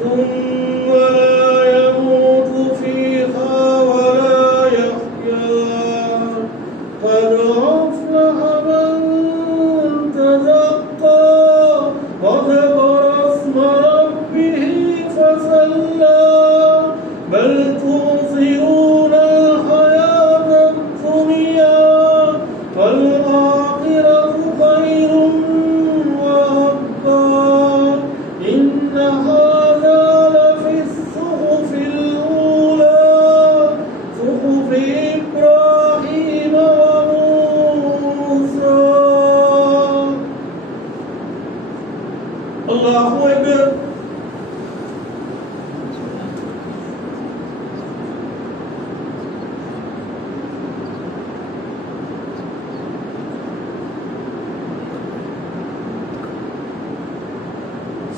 ثم لا يموت فيها ولا يحيا قد أفلح من تزكى وذكر اسم ربه فصلى بل تؤثرون الحياة الدنيا والآخرة خير وأبقى إن هذا لفي الصحف الأولى صحف إبراهيم وموسى. الله أكبر.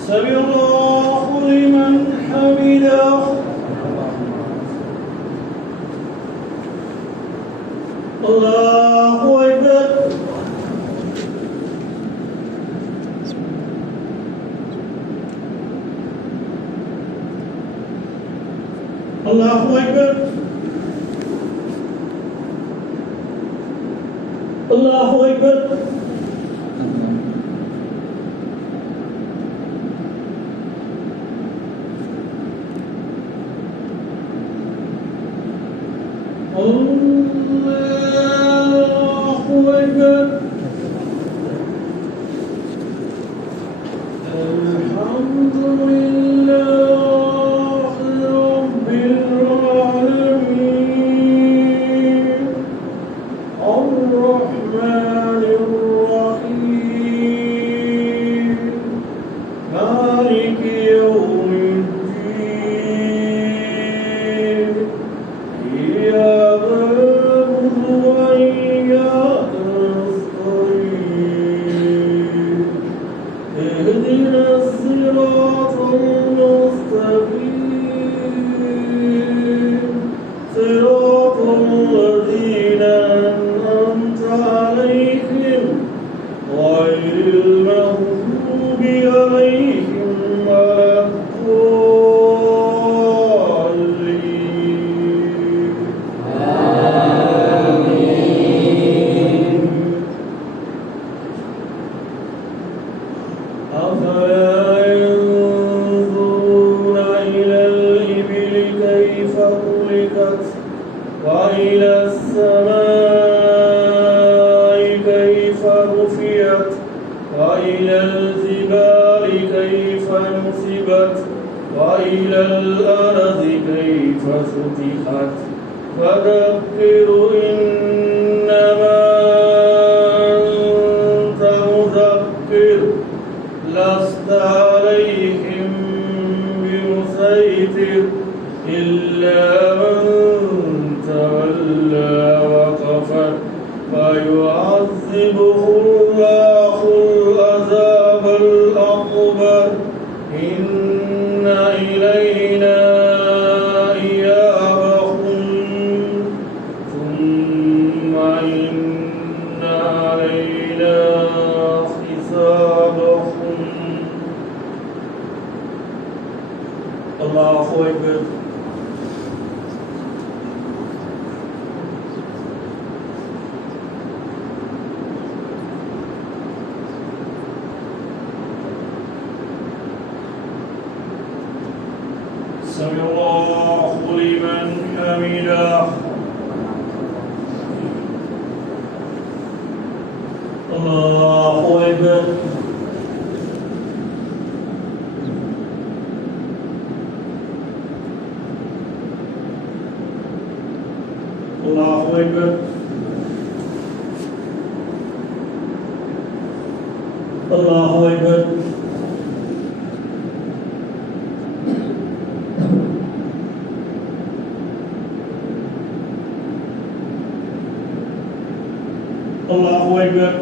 سمع الله لمن حمده الله أكبر. الله أكبر. الله أكبر. الحمد لله رب العالمين الرحمن الرحيم مالك يوم الدين إياك نعبد وإياك نستعين اهدنا الصراط المستقيم صراط الذين أنعمت عليهم غير المغضوب عليهم ولا الضالين. أفلا ينظرون إلى الإبل كيف خلقت وإلى السماء كيف رفعت وإلى الجبال كيف نصبت وإلى الأرض كيف سطحت فذكر إنما أنت مذكر لست عليهم بمسيطر إلا من تولى وكفر فيعذبه الله العذاب الأكبر إن إلينا إيابهم ثم إن علينا حسابهم. الله أكبر. سمع الله لمن حمده. الله أكبر. الله أكبر. الله أكبر. الله أكبر.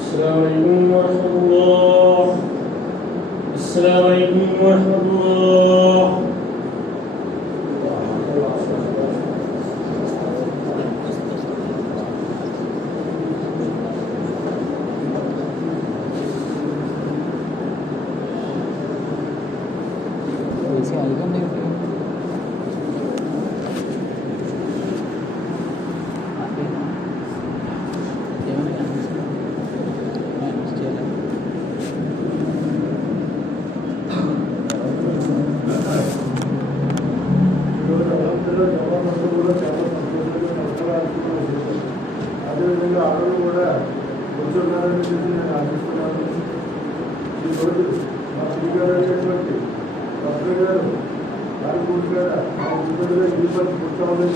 السلام عليكم ورحمة الله. السلام عليكم ورحمة الله. అదేవిధంగా ఆడలు కూడా కూర్చున్నారని చెప్పి నేను ఆశిస్తున్నాను. ఈరోజు మా శ్రీగారు అయినటువంటి డాక్టర్ గారు రాజపూర్ గారు మా ఉద్యోగులుగా ఇంటిపల్లి పుట్టాలని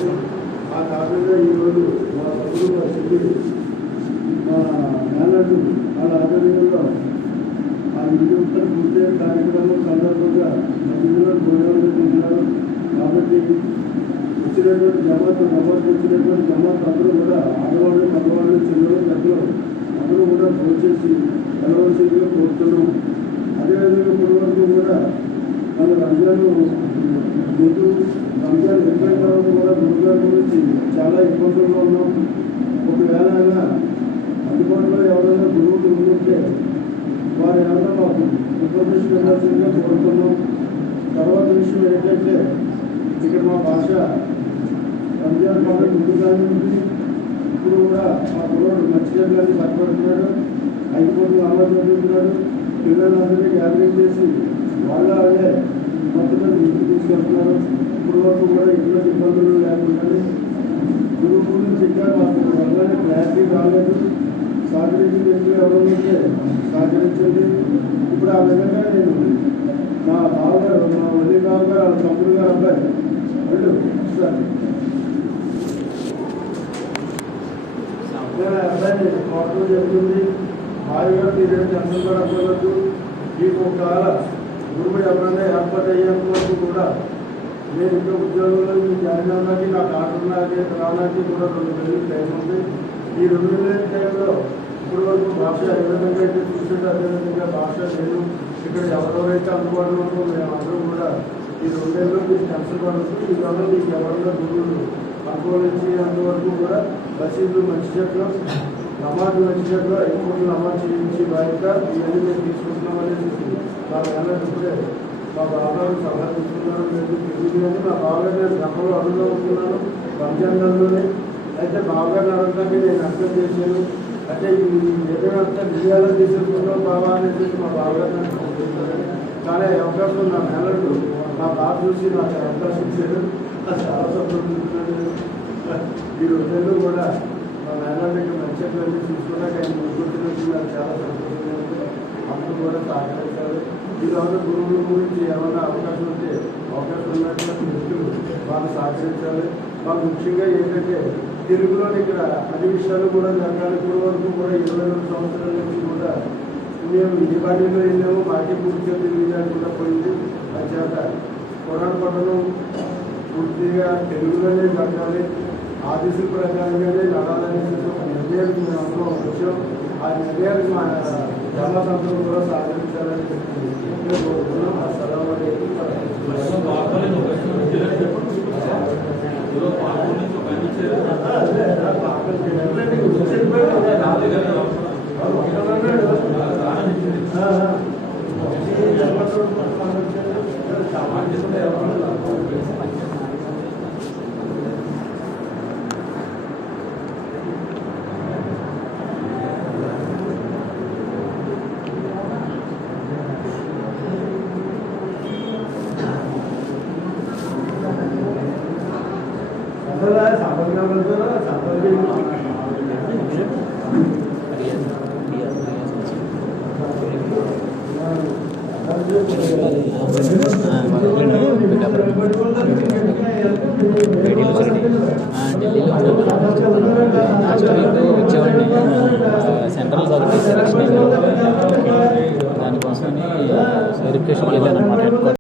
ఆ కారణంగా ఈరోజు మా సభ్యులు మా సిద్ధులు మా మేనడు వాళ్ళ ఆధ్వర్యంలో ఆ ఇంటి పూర్తయిన కార్యక్రమం సందర్భంగా మధ్యలో భోజనాలు తింటున్నారు. కాబట్టి వచ్చినటువంటి జమాత్ వచ్చినటువంటి జమాత్ అందరూ కూడా ఆడవాళ్ళు మగవాళ్ళు చిన్నలు పెద్దలు అందరూ కూడా భోంచేసి వెళ్ళవలసిందిగా కోరుతున్నాం. అదేవిధంగా ఇప్పటి వరకు కూడా మన రంజాన్ ముందు రంజాన్ అయిపోయిన తర్వాత కూడా గురుగారి గురించి చాలా ఇబ్బందుల్లో ఉన్నాం. ఒకవేళ అయినా అందుబాటులో ఎవరైనా గురువులు ఉంటే వారు ఏమైనా మాకు ఇన్ఫర్మేషన్ ఇవ్వాల్సిందిగా కోరుతున్నాం. తర్వాత విషయం ఏంటంటే ఇక్కడ మా భాష రంజాన్ పండుగ ముందుగానే ఉంది. ఇప్పుడు కూడా మా గురువుడు మంచి జగన్ని సరిపడుతున్నాడు, 5 కోట్లు అమలు చదువుతున్నాడు. పిల్లలందరినీ గ్యాదరింగ్ చేసి వాళ్ళే మొత్తం ఇంటికి తీసుకెళ్తున్నారు. ఇప్పుడు వరకు కూడా ఇంట్లో ఇబ్బందులు లేకుండా గురువు గురించి ఇంకా మాకు వల్లనే క్లారిటీ రాలేదు. సహకరించి వ్యక్తులు ఎవరు ఉంటే సహకరించండి. ఇప్పుడు ఆ విధంగా నేను మా బావగారు మా వల్లి బాబు గారు వాళ్ళ తమ్ముడు గారు అబ్బాయి వెళ్ళు సార్ అబ్బాయి కోటలు జరుగుతుంది. భారీగా తీరడం టెన్షన్ కూడా అవ్వవద్దు. మీకు ఒకవేళ గురువు ఎవరైనా ఏర్పాటు అయ్యేంత వరకు కూడా నేను ఇంకా ఉద్యోగంలో మీకు జాయిన్ అవ్వడానికి నాకు ఆటనాకి రావడానికి కూడా 2 నెలలు టైం ఉంది. ఈ 2 నెలల టైంలో ఇప్పుడు వరకు భాష ఏ విధంగా అయితే చూసేది అదేవిధంగా భాష లేదు. ఇక్కడ ఎవరెవరైతే అందుబాటులో ఉందో మేమందరం కూడా ఈ 2 నెలల్లో మీకు టెన్షన్ పడుతుంది. ఈ రోజు మీకు ఎవరైనా గురువులు అనుకూలించి అంతవరకు కూడా బసీదులు మంచి చెట్లు నమాజ్ మంచి చెట్లు 5 కోట్లు నమాజ్ చేయించి బాధ్యత ఇవన్నీ మేము తీసుకుంటున్నామనేది మా మేనర్ ఇప్పుడే మా బాబాగారు సలహా తీసుకున్నారో లేదు తెలియదు. కానీ మా బావగారు నేను గతంలో అనుభవిస్తున్నాను రంజాన్ నెలలోనే. అయితే బావగారిని అడగడానికి నేను అర్థం చేశాను. అంటే ఏదైనా విజయాలు తీసేసుకుంటాం బాబా అనేది మా బావగారిని అర్థం. కానీ అవకాశం నా మేనర్లు మా బాబు చూసి నాకు అవకాశం ఇచ్చారు. చాలా సంతోషిస్తున్నాను. ఈ 2 నెలలు కూడా మా మేనర్ దగ్గర మంచి చెట్లన్నీ చూసుకున్నాక ఆయన ముందుకు నాకు చాలా సంతోషంగా ఉంది. అందరూ కూడా సహకరించారు. ఈరోజు గురువుల గురించి ఏమైనా అవకాశం ఉంటే అవకాశం ఉన్నటువంటి వ్యక్తులు వాళ్ళు సహకరించాలి. వాళ్ళు ముఖ్యంగా ఏంటంటే తెలుగులోని ఇక్కడ అన్ని విషయాలు కూడా జరగాలి. ఇప్పుడు వరకు కూడా 22 సంవత్సరాల నుంచి కూడా మేము ఏ బాధ్యతలో వెళ్ళాము మాకే పూర్తిగా తెలియజేయకుండా పోయింది. చేత పురాణ పఠనం పూర్తిగా తెలుగులోనే జరగాలి. ఆదేశం ప్రకారంగానే నడాలనేసి ఒక నిర్ణయానికి మేము అందరం వచ్చాం. ఆ నిర్ణయానికి మా జమాతంలో కూడా సహకరించాలని చెప్పి కోరుతున్నాం. ఆ సలహా ఢిల్లీలో లాస్ట్ వీక్ వచ్చేవాడిని. సెంట్రల్ గవర్నమెంట్ సెలక్షన్ దానికోసమని వెరిఫికేషన్కి వెళ్ళాను అనమాట.